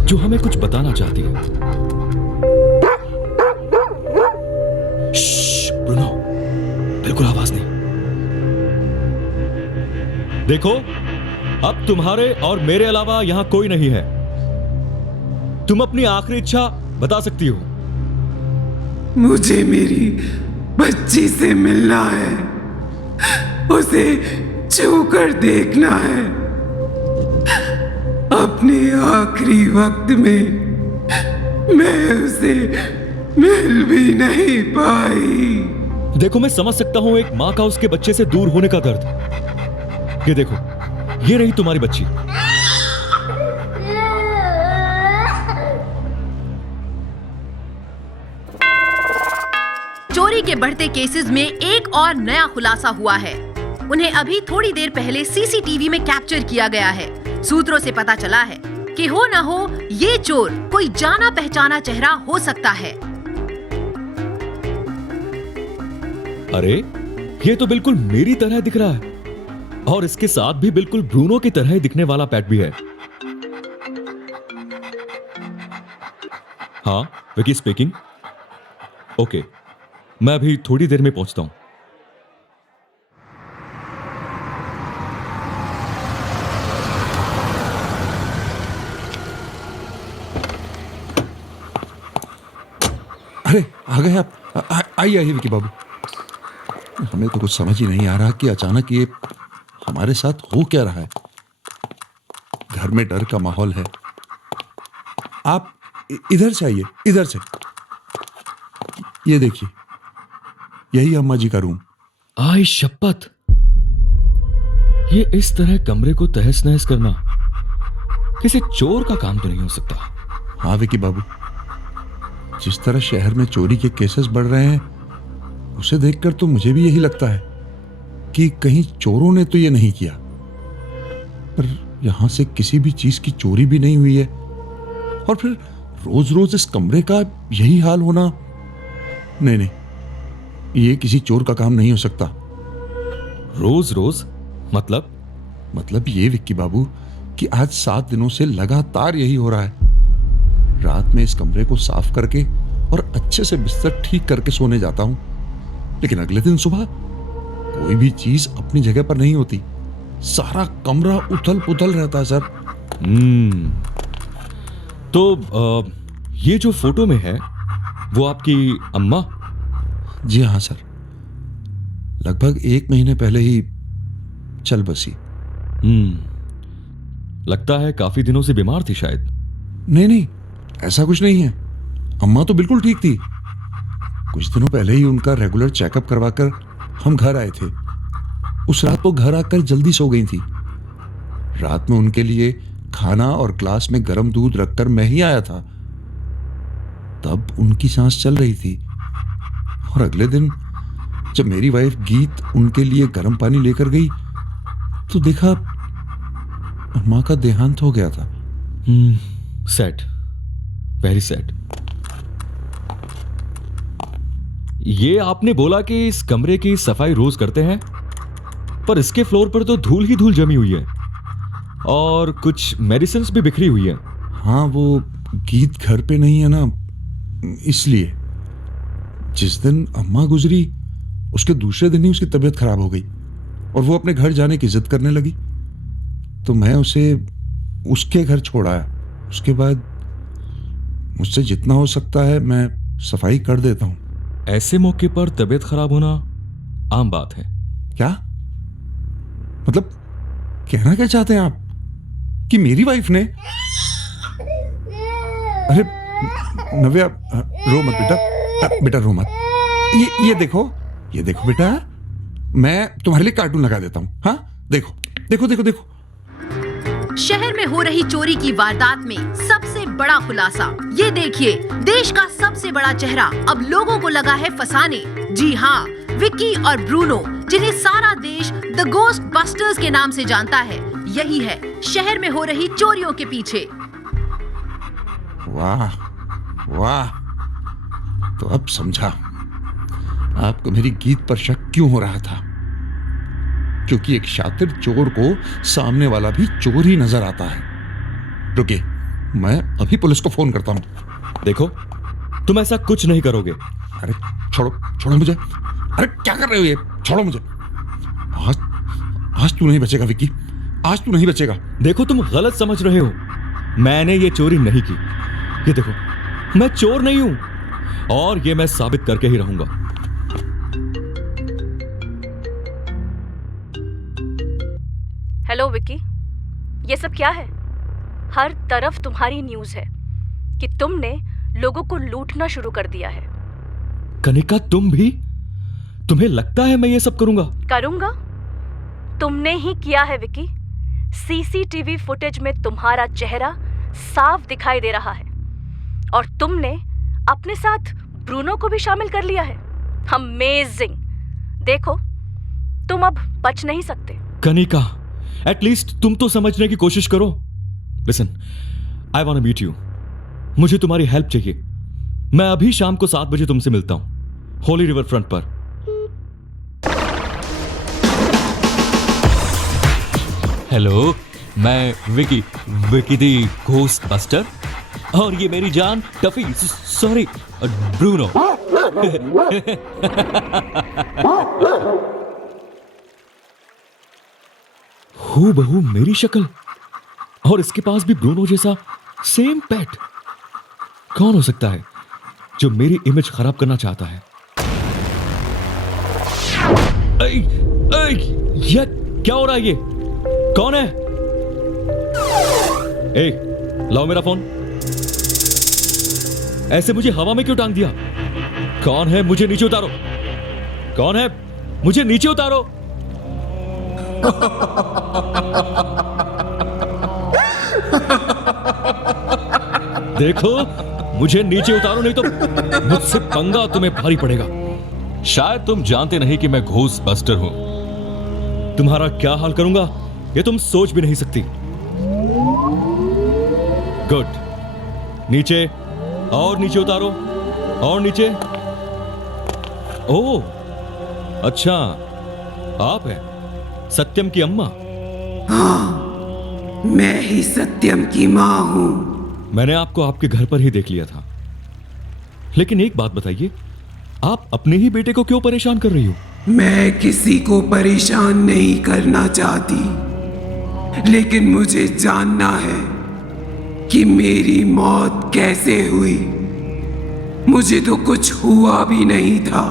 जो हमें कुछ बताना चाहती है। श्श्श, ब्रूनो बिल्कुल आवाज नहीं। देखो अब तुम्हारे और मेरे अलावा यहां कोई नहीं है। तुम अपनी आखिरी इच्छा बता सकती हो। मुझे मेरी बच्ची से मिलना है, उसे छूकर देखना है। अपने आखिरी वक्त में मैं उसे मिल भी नहीं पाई। देखो मैं समझ सकता हूं एक मां का उसके बच्चे से दूर होने का दर्द। ये देखो, ये रही तुम्हारी बच्ची। चोरी के बढ़ते केसेस में एक और नया खुलासा हुआ है। उन्हें अभी थोड़ी देर पहले सीसीटीवी में कैप्चर किया गया है। सूत्रों से पता चला है कि हो न हो ये चोर कोई जाना पहचाना चेहरा हो सकता है। अरे ये तो बिल्कुल मेरी तरह दिख रहा है, और इसके साथ भी बिल्कुल ब्रूनो की तरह दिखने वाला पैट भी है। हाँ विकी स्पीकिंग। ओके मैं अभी थोड़ी देर में पहुंचता हूं। अरे आ गए आप। आइए विकी बाबू। हमें तो कुछ समझ ही नहीं आ रहा कि अचानक ये हमारे साथ हो क्या रहा है। घर में डर का माहौल है। आप इधर से आइए, इधर से। ये देखिए, यही अम्मा जी का रूम। आई शपथ, ये इस तरह कमरे को तहस नहस करना किसी चोर का काम तो नहीं हो सकता। हाँ विकी बाबू, जिस तरह शहर में चोरी के केसेस बढ़ रहे हैं उसे देखकर तो मुझे भी यही लगता है कि कहीं चोरों ने तो ये नहीं किया। पर यहां से किसी भी चीज की चोरी भी नहीं हुई है, और फिर रोज रोज इस कमरे का यही हाल होना, नहीं, ये किसी चोर का काम नहीं हो सकता। रोज रोज मतलब ये विक्की बाबू कि आज 7 दिनों से लगातार यही हो रहा है। रात में इस कमरे को साफ करके और अच्छे से बिस्तर ठीक करके सोने जाता हूं, लेकिन अगले दिन सुबह कोई भी चीज अपनी जगह पर नहीं होती। सारा कमरा उथल पुथल रहता है सर। तो ये जो फोटो में है वो आपकी अम्मा? जी हाँ सर, लगभग 1 महीने पहले ही चल बसी। लगता है काफी दिनों से बीमार थी शायद। नहीं, ऐसा कुछ नहीं है। अम्मा तो बिल्कुल ठीक थी। कुछ दिनों पहले ही उनका रेगुलर चेकअप करवाकर हम घर आए थे। उस रात वो घर आकर जल्दी सो गई थी। रात में उनके लिए खाना और ग्लास में गर्म दूध रखकर मैं ही आया था। तब उनकी सांस चल रही थी और अगले दिन जब मेरी वाइफ गीत उनके लिए गर्म पानी लेकर गई तो देखा अम्मा का देहांत हो गया था। Sad, very sad. ये आपने बोला कि इस कमरे की सफाई रोज करते हैं, पर इसके फ्लोर पर तो धूल ही धूल जमी हुई है और कुछ मेडिसिन्स भी बिखरी हुई है। हाँ, वो गीत घर पे नहीं है ना, इसलिए। जिस दिन अम्मा गुजरी उसके दूसरे दिन ही उसकी तबीयत खराब हो गई और वो अपने घर जाने की जिद करने लगी, तो मैं उसे उसके घर छोड़ आया। उसके बाद मुझसे जितना हो सकता है मैं सफाई कर देता हूं। ऐसे मौके पर तबीयत खराब होना आम बात है। क्या मतलब, कहना क्या चाहते हैं आप कि मेरी वाइफ ने? अरे नव्या, रो मत बेटा, बेटा रो मत। ये देखो बेटा, मैं तुम्हारे लिए कार्टून लगा देता हूं। हाँ, देखो देखो देखो देखो। शहर में हो रही चोरी की वारदात में सबसे बड़ा खुलासा। ये देखिए, देश का सबसे बड़ा चेहरा अब लोगों को लगा है फंसाने। जी हाँ, विक्की और ब्रूनो, जिन्हें सारा देश द गोस्ट बस्टर्स के नाम से जानता है, यही है शहर में हो रही चोरियों के पीछे। वाह वाह, तो अब समझा आपको मेरी गीत पर शक क्यों हो रहा था। क्योंकि एक शातिर चोर को सामने वाला भी चोर ही नजर आता है। रुकिए, मैं अभी पुलिस को फोन करता हूं। देखो, तुम ऐसा कुछ नहीं करोगे। अरे छोड़ो मुझे। अरे क्या कर रहे हो ये? छोड़ो मुझे। आज तू नहीं बचेगा विक्की, आज तू नहीं बचेगा। देखो, तुम गलत समझ रहे हो। मैंने ये चोरी नहीं की। ये देखो, मैं चोर नहीं हूं और ये मैं साबित करके ही रहूंगा। हेलो विक्की, ये सब क्या है? हर तरफ तुम्हारी न्यूज़ है कि तुमने लोगों को लूटना शुरू कर दिया है। कनिका, तुम भी? तुम्हें लगता है मैं ये सब करूंगा? तुमने ही किया है विक्की। सीसीटीवी फुटेज में तुम्हारा चेहरा साफ दिखाई दे रहा है और तुमने अपने साथ ब्रूनो को भी शामिल कर लिया है। अमेजिंग। देखो, तुम अब बच नहीं सकते। कनिका, एटलीस्ट तुम तो समझने की कोशिश करो। Listen, I want to meet you. मुझे तुम्हारी हेल्प चाहिए। मैं अभी शाम को 7 बजे तुमसे मिलता हूं, होली रिवर फ्रंट पर। हेलो, मैं विकी दी घोस्ट बस्टर, और ये मेरी जान टफी, सॉरी ब्रूनो। हूबहू मेरी शक्ल और इसके पास भी ब्रूनो जैसा सेम पेट। कौन हो सकता है जो मेरी इमेज खराब करना चाहता है? ये क्या हो रहा है? ये कौन है? लाओ मेरा फोन। ऐसे मुझे हवा में क्यों टांग दिया? कौन है? मुझे नीचे उतारो। कौन है? मुझे नीचे उतारो। देखो, मुझे नीचे उतारो, नहीं तो मुझसे पंगा तुम्हें भारी पड़ेगा। शायद तुम जानते नहीं कि मैं घोस्ट बस्टर हूं। तुम्हारा क्या हाल करूंगा ये तुम सोच भी नहीं सकती। गुड, नीचे और नीचे उतारो, और नीचे। ओह, अच्छा, आप हैं सत्यम की अम्मा? हाँ, मैं ही सत्यम की माँ हूँ। मैंने आपको आपके घर पर ही देख लिया था। लेकिन एक बात बताइए, आप अपने ही बेटे को क्यों परेशान कर रही हो? मैं किसी को परेशान नहीं करना चाहती, लेकिन मुझे जानना है कि मेरी मौत कैसे हुई। मुझे तो कुछ हुआ भी नहीं था,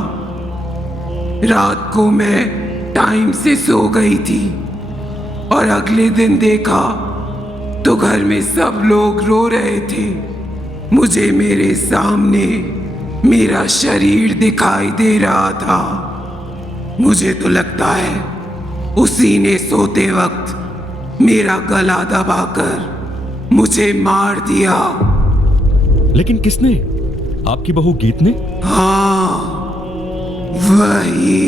रात को मैं टाइम से सो गई थी और अगले दिन देखा तो घर में सब लोग रो रहे थे। मुझे मेरे सामने मेरा शरीर दिखाई दे रहा था। मुझे तो लगता है उसी ने सोते वक्त मेरा गला दबाकर मुझे मार दिया। लेकिन किसने? आपकी बहू गीत ने? हाँ, वही।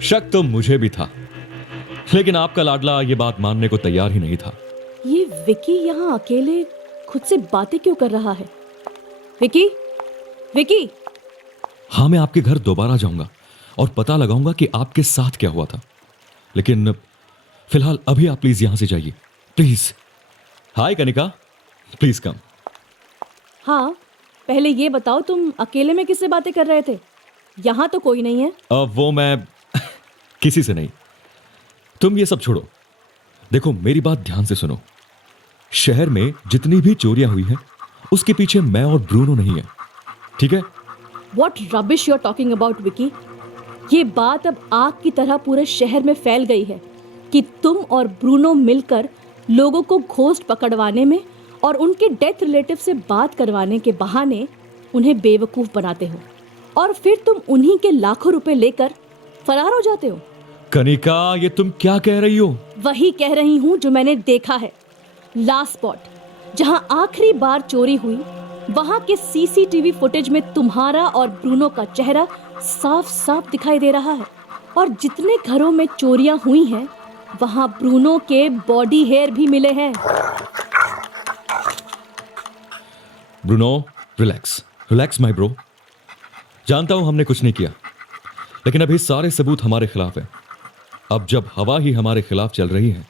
शक तो मुझे भी था, लेकिन आपका लाडला ये बात मानने को तैयार ही नहीं था। ये विकी यहाँ अकेले खुद से बातें क्यों कर रहा है? विकी, विकी। हाँ, मैं आपके घर दोबारा जाऊंगा और पता लगाऊंगा कि आपके साथ क्या हुआ था, लेकिन फिलहाल अभी आप प्लीज यहां से जाइए, please. Hi Kanika, please come. हाँ, पहले ये बताओ तुम अकेले में किससे बातें कर रहे थे? यहाँ तो कोई नहीं है। वो मैं किसी से नहीं। तुम ये सब छोड़ो, देखो मेरी बात ध्यान से सुनो। शहर में जितनी भी चोरियां हुई हैं उसके पीछे मैं और ब्रूनो नहीं है, ठीक है? What rubbish you're talking about, Vicky? ये बात अब आग की तरह पूरे शहर में फैल गई है कि तुम और ब्रूनो मिलकर लोगों को घोस्ट पकड़वाने में और उनके डेथ रिलेटिव से बात करवाने के बहाने उन्हें बेवकूफ बनाते हो और फिर तुम उन्हीं के लाखों रुपए लेकर फरार हो जाते हो। कनिका, ये तुम क्या कह रही हो? वही कह रही हूँ जो मैंने देखा है। लास्ट स्पॉट जहाँ आखिरी बार चोरी हुई, वहाँ के सीसीटीवी फुटेज में तुम्हारा और ब्रूनो का चेहरा साफ साफ दिखाई दे रहा है और जितने घरों में चोरियां हुई हैं वहाँ ब्रूनो के बॉडी हेयर भी मिले हैं। Bruno, relax relax my bro. जानता हूं हमने कुछ नहीं किया, लेकिन अभी सारे सबूत हमारे खिलाफ हैं। अब जब हवा ही हमारे खिलाफ चल रही है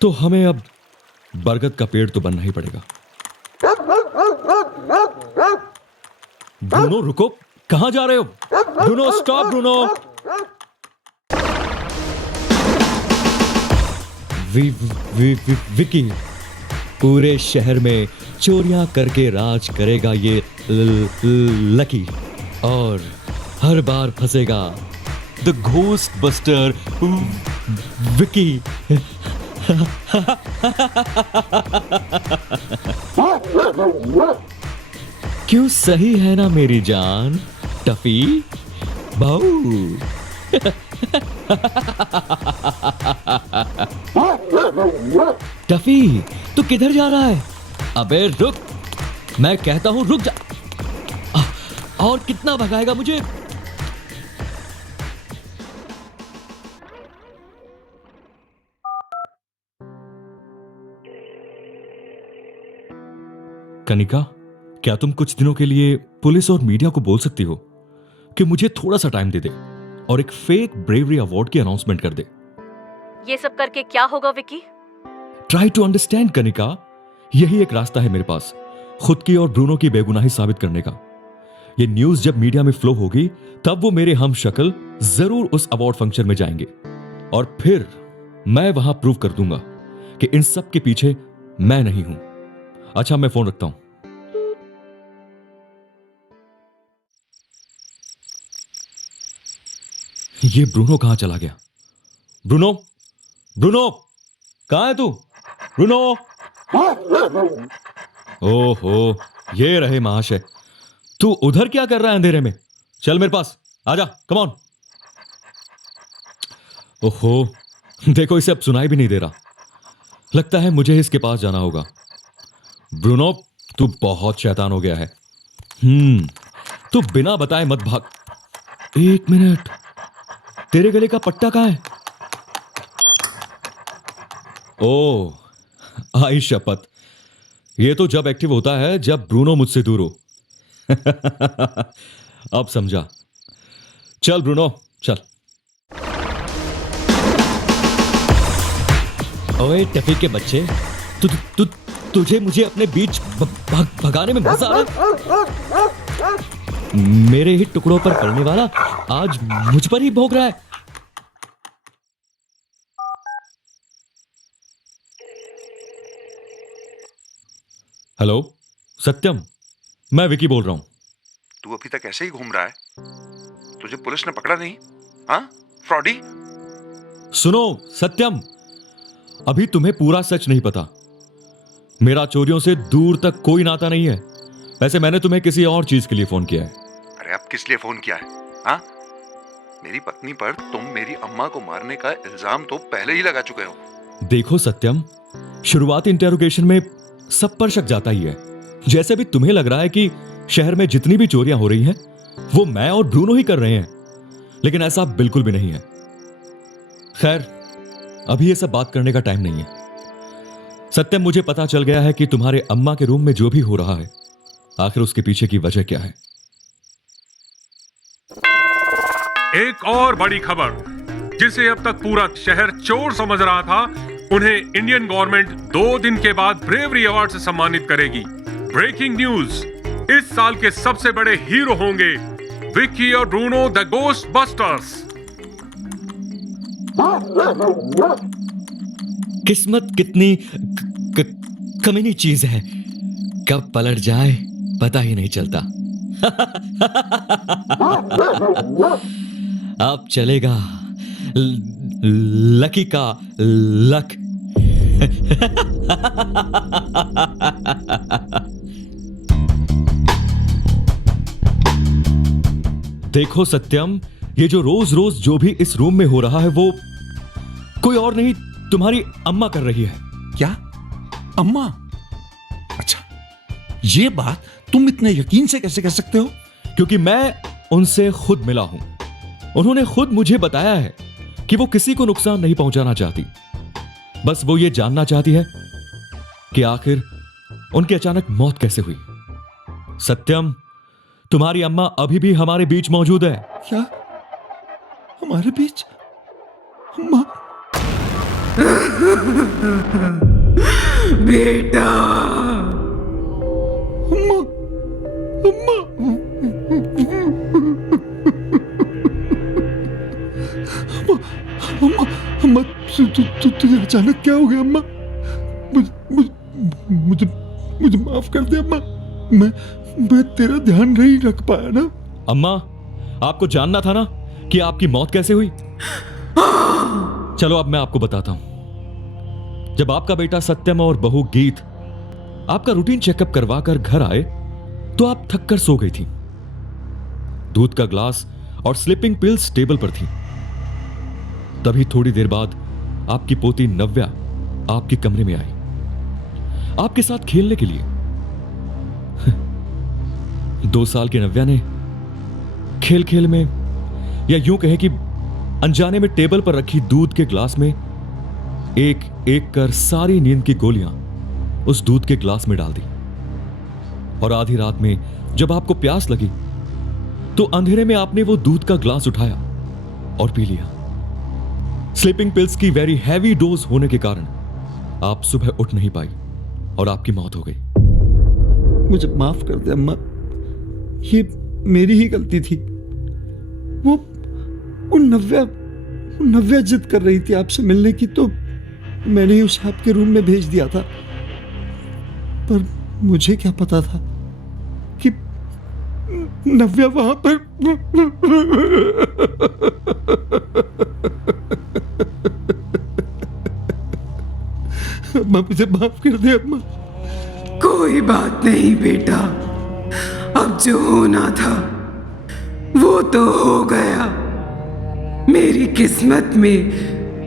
तो हमें अब बरगद का पेड़ तो बनना ही पड़ेगा। ब्रूनो रुको, कहां जा रहे हो? Bruno stop, Bruno. विकी, पूरे शहर में चोरियां करके राज करेगा ये लकी और हर बार फंसेगा द घोस्ट बस्टर विकी। क्यों सही है ना मेरी जान टफी बहू? टफी, तू किधर जा रहा है? अबे रुक, मैं कहता हूं रुक जा। और कितना भगाएगा मुझे? कनिका, क्या तुम कुछ दिनों के लिए पुलिस और मीडिया को बोल सकती हो कि मुझे थोड़ा सा टाइम दे दे और एक फेक ब्रेवरी अवार्ड की अनाउंसमेंट कर दे? ये सब करके क्या होगा Vicky? Try to understand Kanika, यही एक रास्ता है मेरे पास खुद की और ब्रूनो की बेगुनाही साबित करने का। ये न्यूज जब मीडिया में फ्लो होगी तब वो मेरे हम शक्ल जरूर उस अवार्ड फंक्शन में जाएंगे और फिर मैं वहां प्रूव कर दूंगा कि इन सब के पीछे मैं नहीं हूं। अच्छा, मैं फोन रखता हूं। ये ब्रूनो कहां चला गया? ब्रूनो, ब्रूनो, कहां है तू? ब्रूनो! ओहो, ये रहे महाशय। तू उधर क्या कर रहा है अंधेरे में? चल मेरे पास आजा, कम ऑन। ओहो, देखो इसे अब सुनाई भी नहीं दे रहा। लगता है मुझे इसके पास जाना होगा। ब्रूनो, तू बहुत शैतान हो गया है। तू बिना बताए मत भाग। एक मिनट, तेरे गले का पट्टा कहां है? ओह, आई शपथ, ये तो जब एक्टिव होता है जब ब्रूनो मुझसे दूर हो। अब समझा। चल ब्रूनो, चल। ओए टफी के बच्चे, तुझे मुझे अपने बीच भगाने में मजा आ रहा है? मेरे ही टुकड़ों पर पड़ने वाला आज मुझ पर ही भोग रहा है। हेलो सत्यम, मैं विकी बोल रहा हूं। तू अभी तक ऐसे ही घूम रहा है? तुझे पुलिस ने पकड़ा नहीं? हाँ फ्रॉडी? सुनो सत्यम, अभी तुम्हें पूरा सच नहीं पता। मेरा चोरियों से दूर तक कोई नाता नहीं है। वैसे मैंने तुम्हें किसी और चीज के लिए फोन किया है। अरे अब किस लिए फोन किया है? हाँ, मेरी पत्नी पर तुम मेरी अम्मा को मारने का इल्जाम तो पहले ही लगा चुके हो। देखो सत्यम, शुरुआती इंटेरोगेशन में सब पर शक जाता ही है। जैसे भी तुम्हें लग रहा है कि शहर में जितनी भी चोरियां हो रही हैं वो मैं और ब्रूनो ही कर रहे हैं, लेकिन ऐसा बिल्कुल भी नहीं है। खैर, अभी ये सब बात करने का टाइम नहीं है। सत्यम, मुझे पता चल गया है कि तुम्हारे अम्मा के रूम में जो भी हो रहा है, आखिर उसके पीछे की वजह क्या है। एक और बड़ी खबर, जिसे अब तक पूरा शहर चोर समझ रहा था, उन्हें इंडियन गवर्नमेंट 2 दिन के बाद ब्रेवरी अवार्ड से सम्मानित करेगी। ब्रेकिंग न्यूज, इस साल के सबसे बड़े हीरो होंगे विक्की और ब्रूनो द गोस्ट बस्टर्स। किस्मत कितनी कमीनी चीज है, कब पलट जाए पता ही नहीं चलता। अब चलेगा लकी का लक। देखो सत्यम, ये जो रोज रोज जो भी इस रूम में हो रहा है वो कोई और नहीं, तुम्हारी अम्मा कर रही है। क्या? अम्मा? अच्छा, ये बात तुम इतने यकीन से कैसे कह सकते हो? क्योंकि मैं उनसे खुद मिला हूं। उन्होंने खुद मुझे बताया है कि वो किसी को नुकसान नहीं पहुंचाना चाहती। बस वो ये जानना चाहती है कि आखिर उनकी अचानक मौत कैसे हुई। सत्यम, तुम्हारी अम्मा अभी भी हमारे बीच मौजूद है। क्या? हमारे बीच? अम्मा? बेटा, अम्मा, अम्मा, अम्मा, अम्मा, तुझे अचानक क्या हो गया अम्मा? मुझे माफ कर दे अम्मा। मैं तेरा ध्यान नहीं रख पाया ना। अम्मा, आपको जानना था ना कि आपकी मौत कैसे हुई। चलो अब मैं आपको बताता हूं। जब आपका बेटा सत्यम और बहू गीत आपका रूटीन चेकअप करवा कर घर आए तो आप थक कर सो गई थी। दूध का ग्लास और स्लीपिंग पिल्स टेबल पर थी। तभी थोड़ी देर बाद आपकी पोती नव्या आपके कमरे में आई, आपके साथ खेलने के लिए। 2 साल की नव्या ने खेल खेल में, या यूं कहें कि अनजाने में, टेबल पर रखी दूध के ग्लास में एक एक कर सारी नींद की गोलियां उस दूध के ग्लास में डाल दी। और आधी रात में जब आपको प्यास लगी तो अंधेरे में आपने वो दूध का ग्लास उठाया और पी लिया। स्लीपिंग पिल्स की वेरी हैवी डोज होने के कारण आप सुबह उठ नहीं पाई और आपकी मौत हो गई। मुझे माफ कर दे अम्मा, ये मेरी ही गलती थी। वो नव्या जिद कर रही थी आपसे मिलने की, तो मैंने ही उसे आपके रूम में भेज दिया था। पर मुझे क्या पता था कि नव्या वहां पर। अम्मा, मुझे माफ कर दे अम्मा। कोई बात नहीं बेटा, अब जो होना था वो तो हो गया। मेरी किस्मत में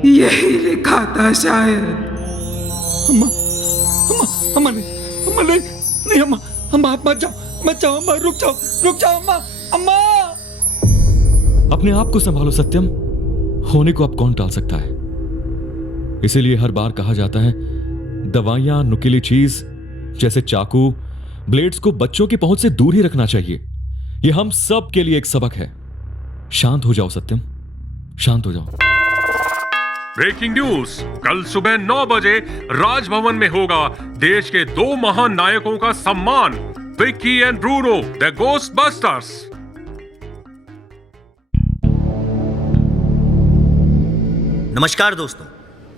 यही लिखा था शायद। अम्मा, अम्मा, अम्मा नहीं, नहीं अम्मा, अम्मा आप मत जाओ अम्मा, रुक जाओ अम्मा, अम्मा। अपने आप को संभालो सत्यम, होने को अब कौन टाल सकता है। इसीलिए हर बार कहा जाता है, दवाइयां, नुकीली चीज जैसे चाकू, ब्लेड्स को बच्चों की पहुंच से दूर ही रखना चाहिए। यह हम सब के लिए एक सबक है। शांत हो जाओ सत्यम, शांत हो जाओ। ब्रेकिंग न्यूज, कल सुबह 9 बजे राजभवन में होगा देश के 2 महान नायकों का सम्मान, Vicky and Bruno the ghost busters. नमस्कार दोस्तों,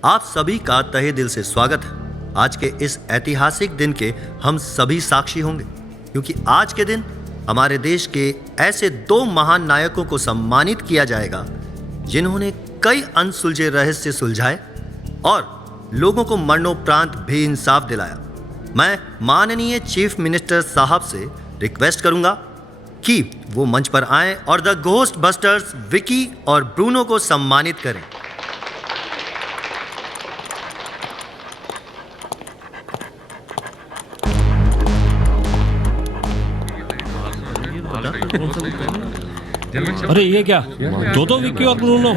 आप सभी का तहे दिल से स्वागत है। आज के इस ऐतिहासिक दिन के हम सभी साक्षी होंगे, क्योंकि आज के दिन हमारे देश के ऐसे 2 महान नायकों को सम्मानित किया जाएगा जिन्होंने कई अनसुलझे रहस्य सुलझाए और लोगों को मरणोपरांत भी इंसाफ दिलाया। मैं माननीय चीफ मिनिस्टर साहब से रिक्वेस्ट करूंगा कि वो मंच पर आएं और द घोस्ट बस्टर्स विकी और ब्रूनो को सम्मानित करें। अरे ये क्या, दो विक्की और ब्रूनो?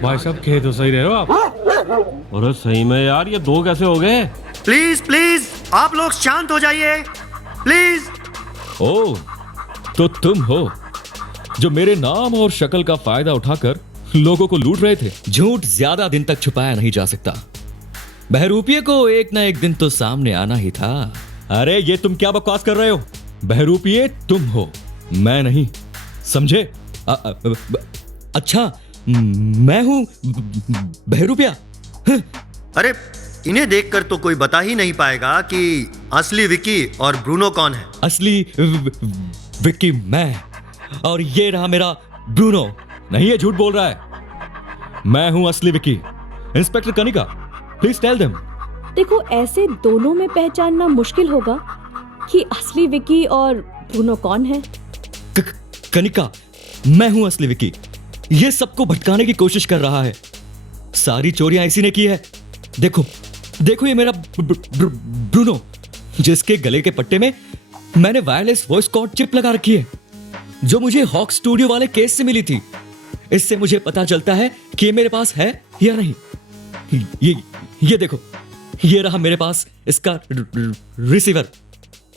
भाई साहब कह तो सही रहे हो आप। अरे सही में यार, ये 2 कैसे हो गए? प्लीज प्लीज आप लोग शांत हो जाइए प्लीज। ओह, तो तुम हो जो मेरे नाम और शक्ल का फायदा उठाकर लोगों को लूट रहे थे। झूठ ज्यादा दिन तक छुपाया नहीं जा सकता। बहरूपिये को एक ना एक दिन तो सामने आना ही था। अरे ये तुम क्या बकवास कर रहे हो? बहरूपिये तुम हो, मैं नहीं, समझे? अच्छा, मैं हूं बहरूपिया? अरे इन्हें देखकर तो कोई बता ही नहीं पाएगा कि असली विकी और ब्रूनो कौन है। असली विक्की मैं, और ये रहा मेरा ब्रूनो। नहीं, ये झूठ बोल रहा है। मैं हूं असली Vicky. Inspector Kanika, please tell them. देखो, ऐसे दोनों में पहचानना मुश्किल होगा कि असली विकी और ब्रूनो कौन है। कनिका, मैं हूं असली विक्की। ये सबको भटकाने की कोशिश कर रहा है। सारी चोरियां इसी ने की है। देखो देखो, ये मेरा ब्रूनो, जिसके गले के पट्टे में मैंने वायरलेस वॉइस कॉर्ड चिप लगा रखी है, जो मुझे हॉक स्टूडियो वाले केस से मिली थी। इससे मुझे पता चलता है कि ये मेरे पास है या नहीं। ये देखो, ये रहा मेरे पास इसका रिसीवर।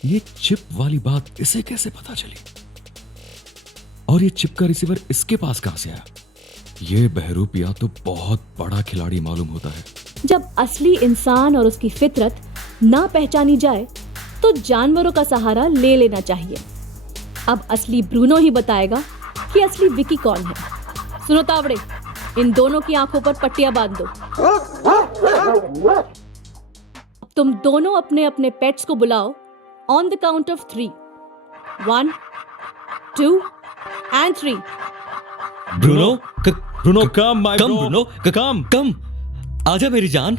ये चिप वाली बात इसे कैसे पता चली? और ये चिप का रिसीवर इसके पास कहां से आया? ये बहरूपिया तो बहुत बड़ा खिलाड़ी मालूम होता है। जब असली इंसान और उसकी फितरत ना पहचानी जाए तो जानवरों का सहारा ले लेना चाहिए। अब असली ब्रूनो ही बताएगा कि असली विकी कौन है। सुनो तावड़े, इन दोनों की आंखों पर पट्टियां बांध दो। तुम दोनों अपने अपने पेट्स को बुलाओ on the count of 3। 1, 2 and 3। Bruno, Bruno come, my bro. Bruno come, आजा मेरी जान।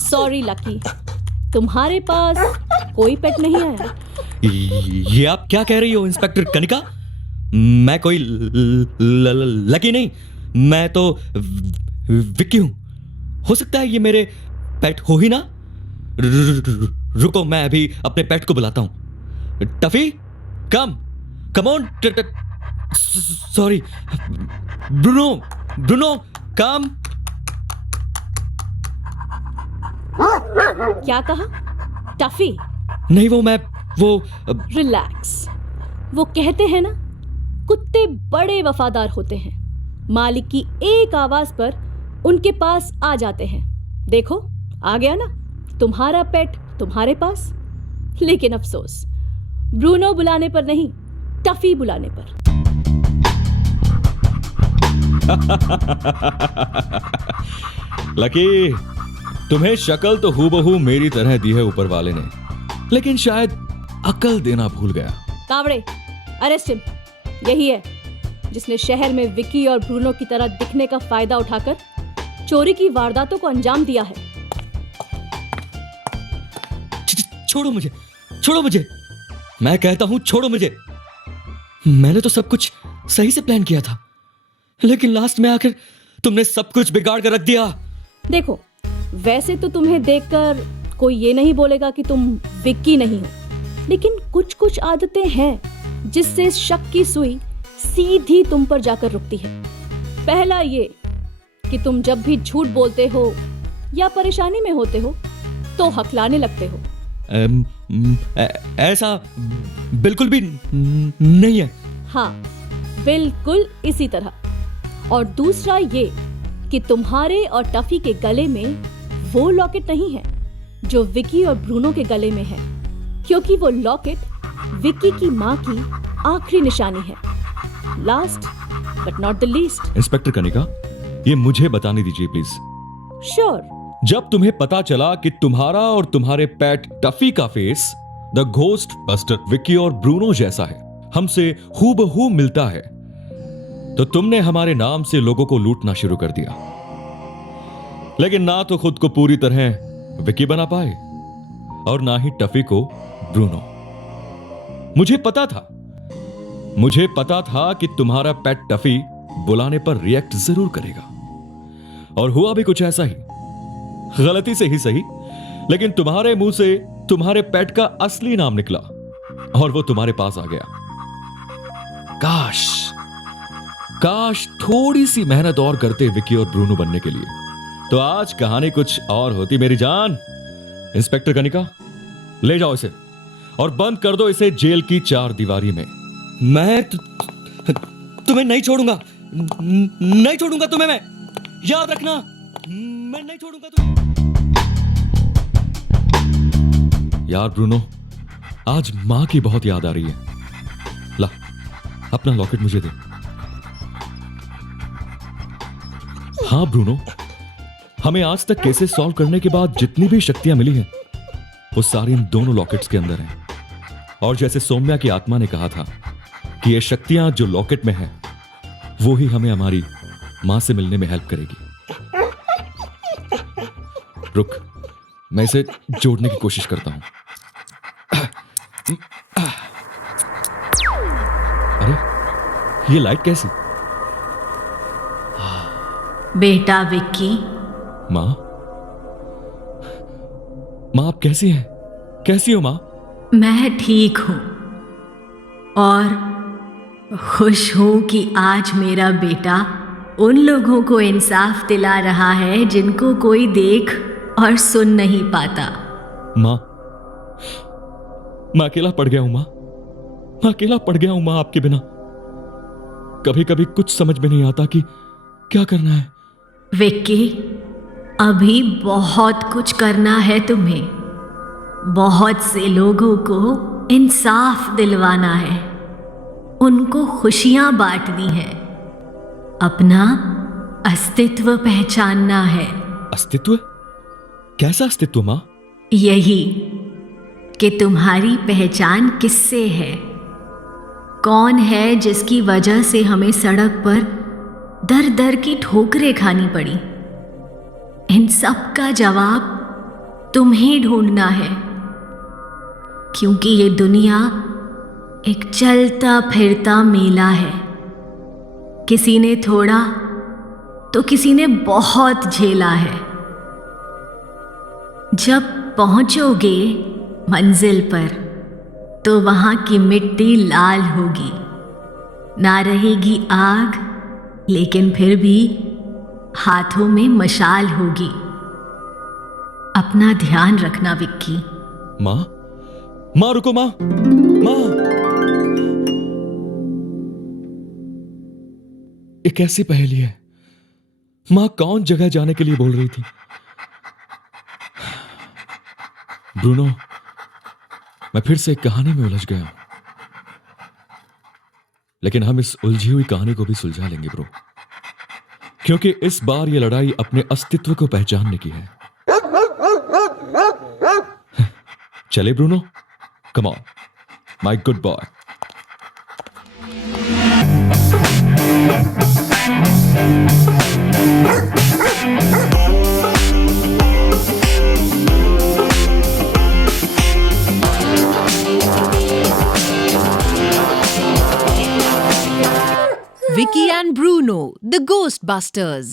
सॉरी लकी, तुम्हारे पास कोई पेट नहीं आया। ये आप क्या कह रही हो इंस्पेक्टर कनिका? मैं कोई लकी नहीं, मैं तो विक्की हूं। हो सकता है ये मेरे पेट हो ही ना। रुको, मैं अभी अपने पेट को बुलाता हूं। Tuffy, come on. Sorry, Bruno come. क्या कहा? टफी? नहीं, वो रिलैक्स। वो कहते हैं ना, कुत्ते बड़े वफादार होते हैं। मालिक की एक आवाज पर उनके पास आ जाते हैं। देखो, आ गया ना तुम्हारा पेट तुम्हारे पास। लेकिन अफसोस, ब्रूनो बुलाने पर नहीं, टफी बुलाने पर। लकी, तुम्हें शक्ल तो हूबहू मेरी तरह दी है ऊपर वाले ने, लेकिन शायद अकल देना भूल गया। Tawde, arrest him. यही है जिसने शहर में विकी और ब्रूनो की तरह दिखने का फायदा उठाकर चोरी की वारदातों को अंजाम दिया है। छोड़ो मुझे, मैं कहता हूं छोड़ो मुझे। मैंने तो सब कुछ सही से प्लान किया था, लेकिन लास्ट में आकर तुमने सब कुछ बिगाड़ कर रख दिया। देखो, वैसे तो तुम्हें देखकर कोई ये नहीं बोलेगा कि तुम विक्की नहीं हो, लेकिन कुछ कुछ आदतें हैं जिससे शक की सुई सीधी तुम पर जाकर रुकती है। पहला ये कि तुम जब भी झूठ बोलते हो या परेशानी में होते हो तो हकलाने लगते हो। ऐसा बिल्कुल भी नहीं है। हाँ, बिल्कुल इसी तरह। और दूसरा ये कि तुम्हारे और टफी के गले में वो लॉकेट नहीं है जो विकी और ब्रूनो के गले में है, क्योंकि वो लॉकेट विकी की माँ की आखिरी निशानी है। Last but not the least. Inspector Kanika, ये मुझे बताने दीजिए प्लीज। श्योर। जब तुम्हें पता चला कि तुम्हारा और तुम्हारे पेट टफी का face the ghost buster Vicky और ब्रूनो जैसा है, हमसे हूबहू मिलता है, तो तुमने हमारे नाम से लोगों को लूटना शुरू कर दिया। लेकिन ना तो खुद को पूरी तरह विक्की बना पाए और ना ही टफी को ब्रूनो। मुझे पता था कि तुम्हारा पेट टफी बुलाने पर रिएक्ट जरूर करेगा, और हुआ भी कुछ ऐसा ही, गलती से ही सही, लेकिन तुम्हारे मुंह से तुम्हारे पेट का असली नाम निकला और वो तुम्हारे पास आ गया। काश थोड़ी सी मेहनत और करते विक्की और ब्रूनो बनने के लिए, तो आज कहानी कुछ और होती मेरी जान। इंस्पेक्टर कनिका, ले जाओ इसे और बंद कर दो इसे जेल की 4 दीवारी में। मैं तुम्हें नहीं छोड़ूंगा, नहीं छोड़ूंगा तुम्हें, मैं, याद रखना, मैं नहीं छोड़ूंगा तुम्हें। यार ब्रूनो, आज मां की बहुत याद आ रही है। ला, अपना लॉकेट मुझे दे। हाँ ब्रूनो, हमें आज तक केसेस सॉल्व करने के बाद जितनी भी शक्तियां मिली हैं, वो सारी इन दोनों लॉकेट्स के अंदर हैं। और जैसे सौम्या की आत्मा ने कहा था कि ये शक्तियां जो लॉकेट में है, वो ही हमें हमारी मां से मिलने में हेल्प करेगी। रुक, मैं इसे जोड़ने की कोशिश करता हूं। अरे, ये लाइट कैसी? बेटा विक्की। मां आप कैसी हैं? कैसी हो मां? मैं ठीक हूं और खुश हूं कि आज मेरा बेटा उन लोगों को इंसाफ दिला रहा है जिनको कोई देख और सुन नहीं पाता। मां, मैं अकेला पड़ गया हूं मां, मैं अकेला पड़ गया हूं मां आपके बिना। कभी कभी कुछ समझ में नहीं आता कि क्या करना है। विक्की, अभी बहुत कुछ करना है तुम्हें। बहुत से लोगों को इंसाफ दिलवाना है, उनको खुशियां बांटनी है, अपना अस्तित्व पहचानना है। अस्तित्व? कैसा अस्तित्व मां? यही कि तुम्हारी पहचान किससे है, कौन है जिसकी वजह से हमें सड़क पर दर दर की ठोकरें खानी पड़ी। इन सब का जवाब तुम्हें ढूंढना है, क्योंकि ये दुनिया एक चलता फिरता मेला है। किसी ने थोड़ा तो किसी ने बहुत झेला है। जब पहुंचोगे मंजिल पर तो वहां की मिट्टी लाल होगी, ना रहेगी आग, लेकिन फिर भी हाथों में मशाल होगी। अपना ध्यान रखना विक्की। मां रुको, मां। एक ऐसी पहेली है, मां कौन जगह जाने के लिए बोल रही थी? ब्रूनो, मैं फिर से एक कहानी में उलझ गया हूं, लेकिन हम इस उलझी हुई कहानी को भी सुलझा लेंगे ब्रो, क्योंकि इस बार यह लड़ाई अपने अस्तित्व को पहचानने की है। चले Bruno, come on my good boy. Vicky and Bruno, the Ghostbusters.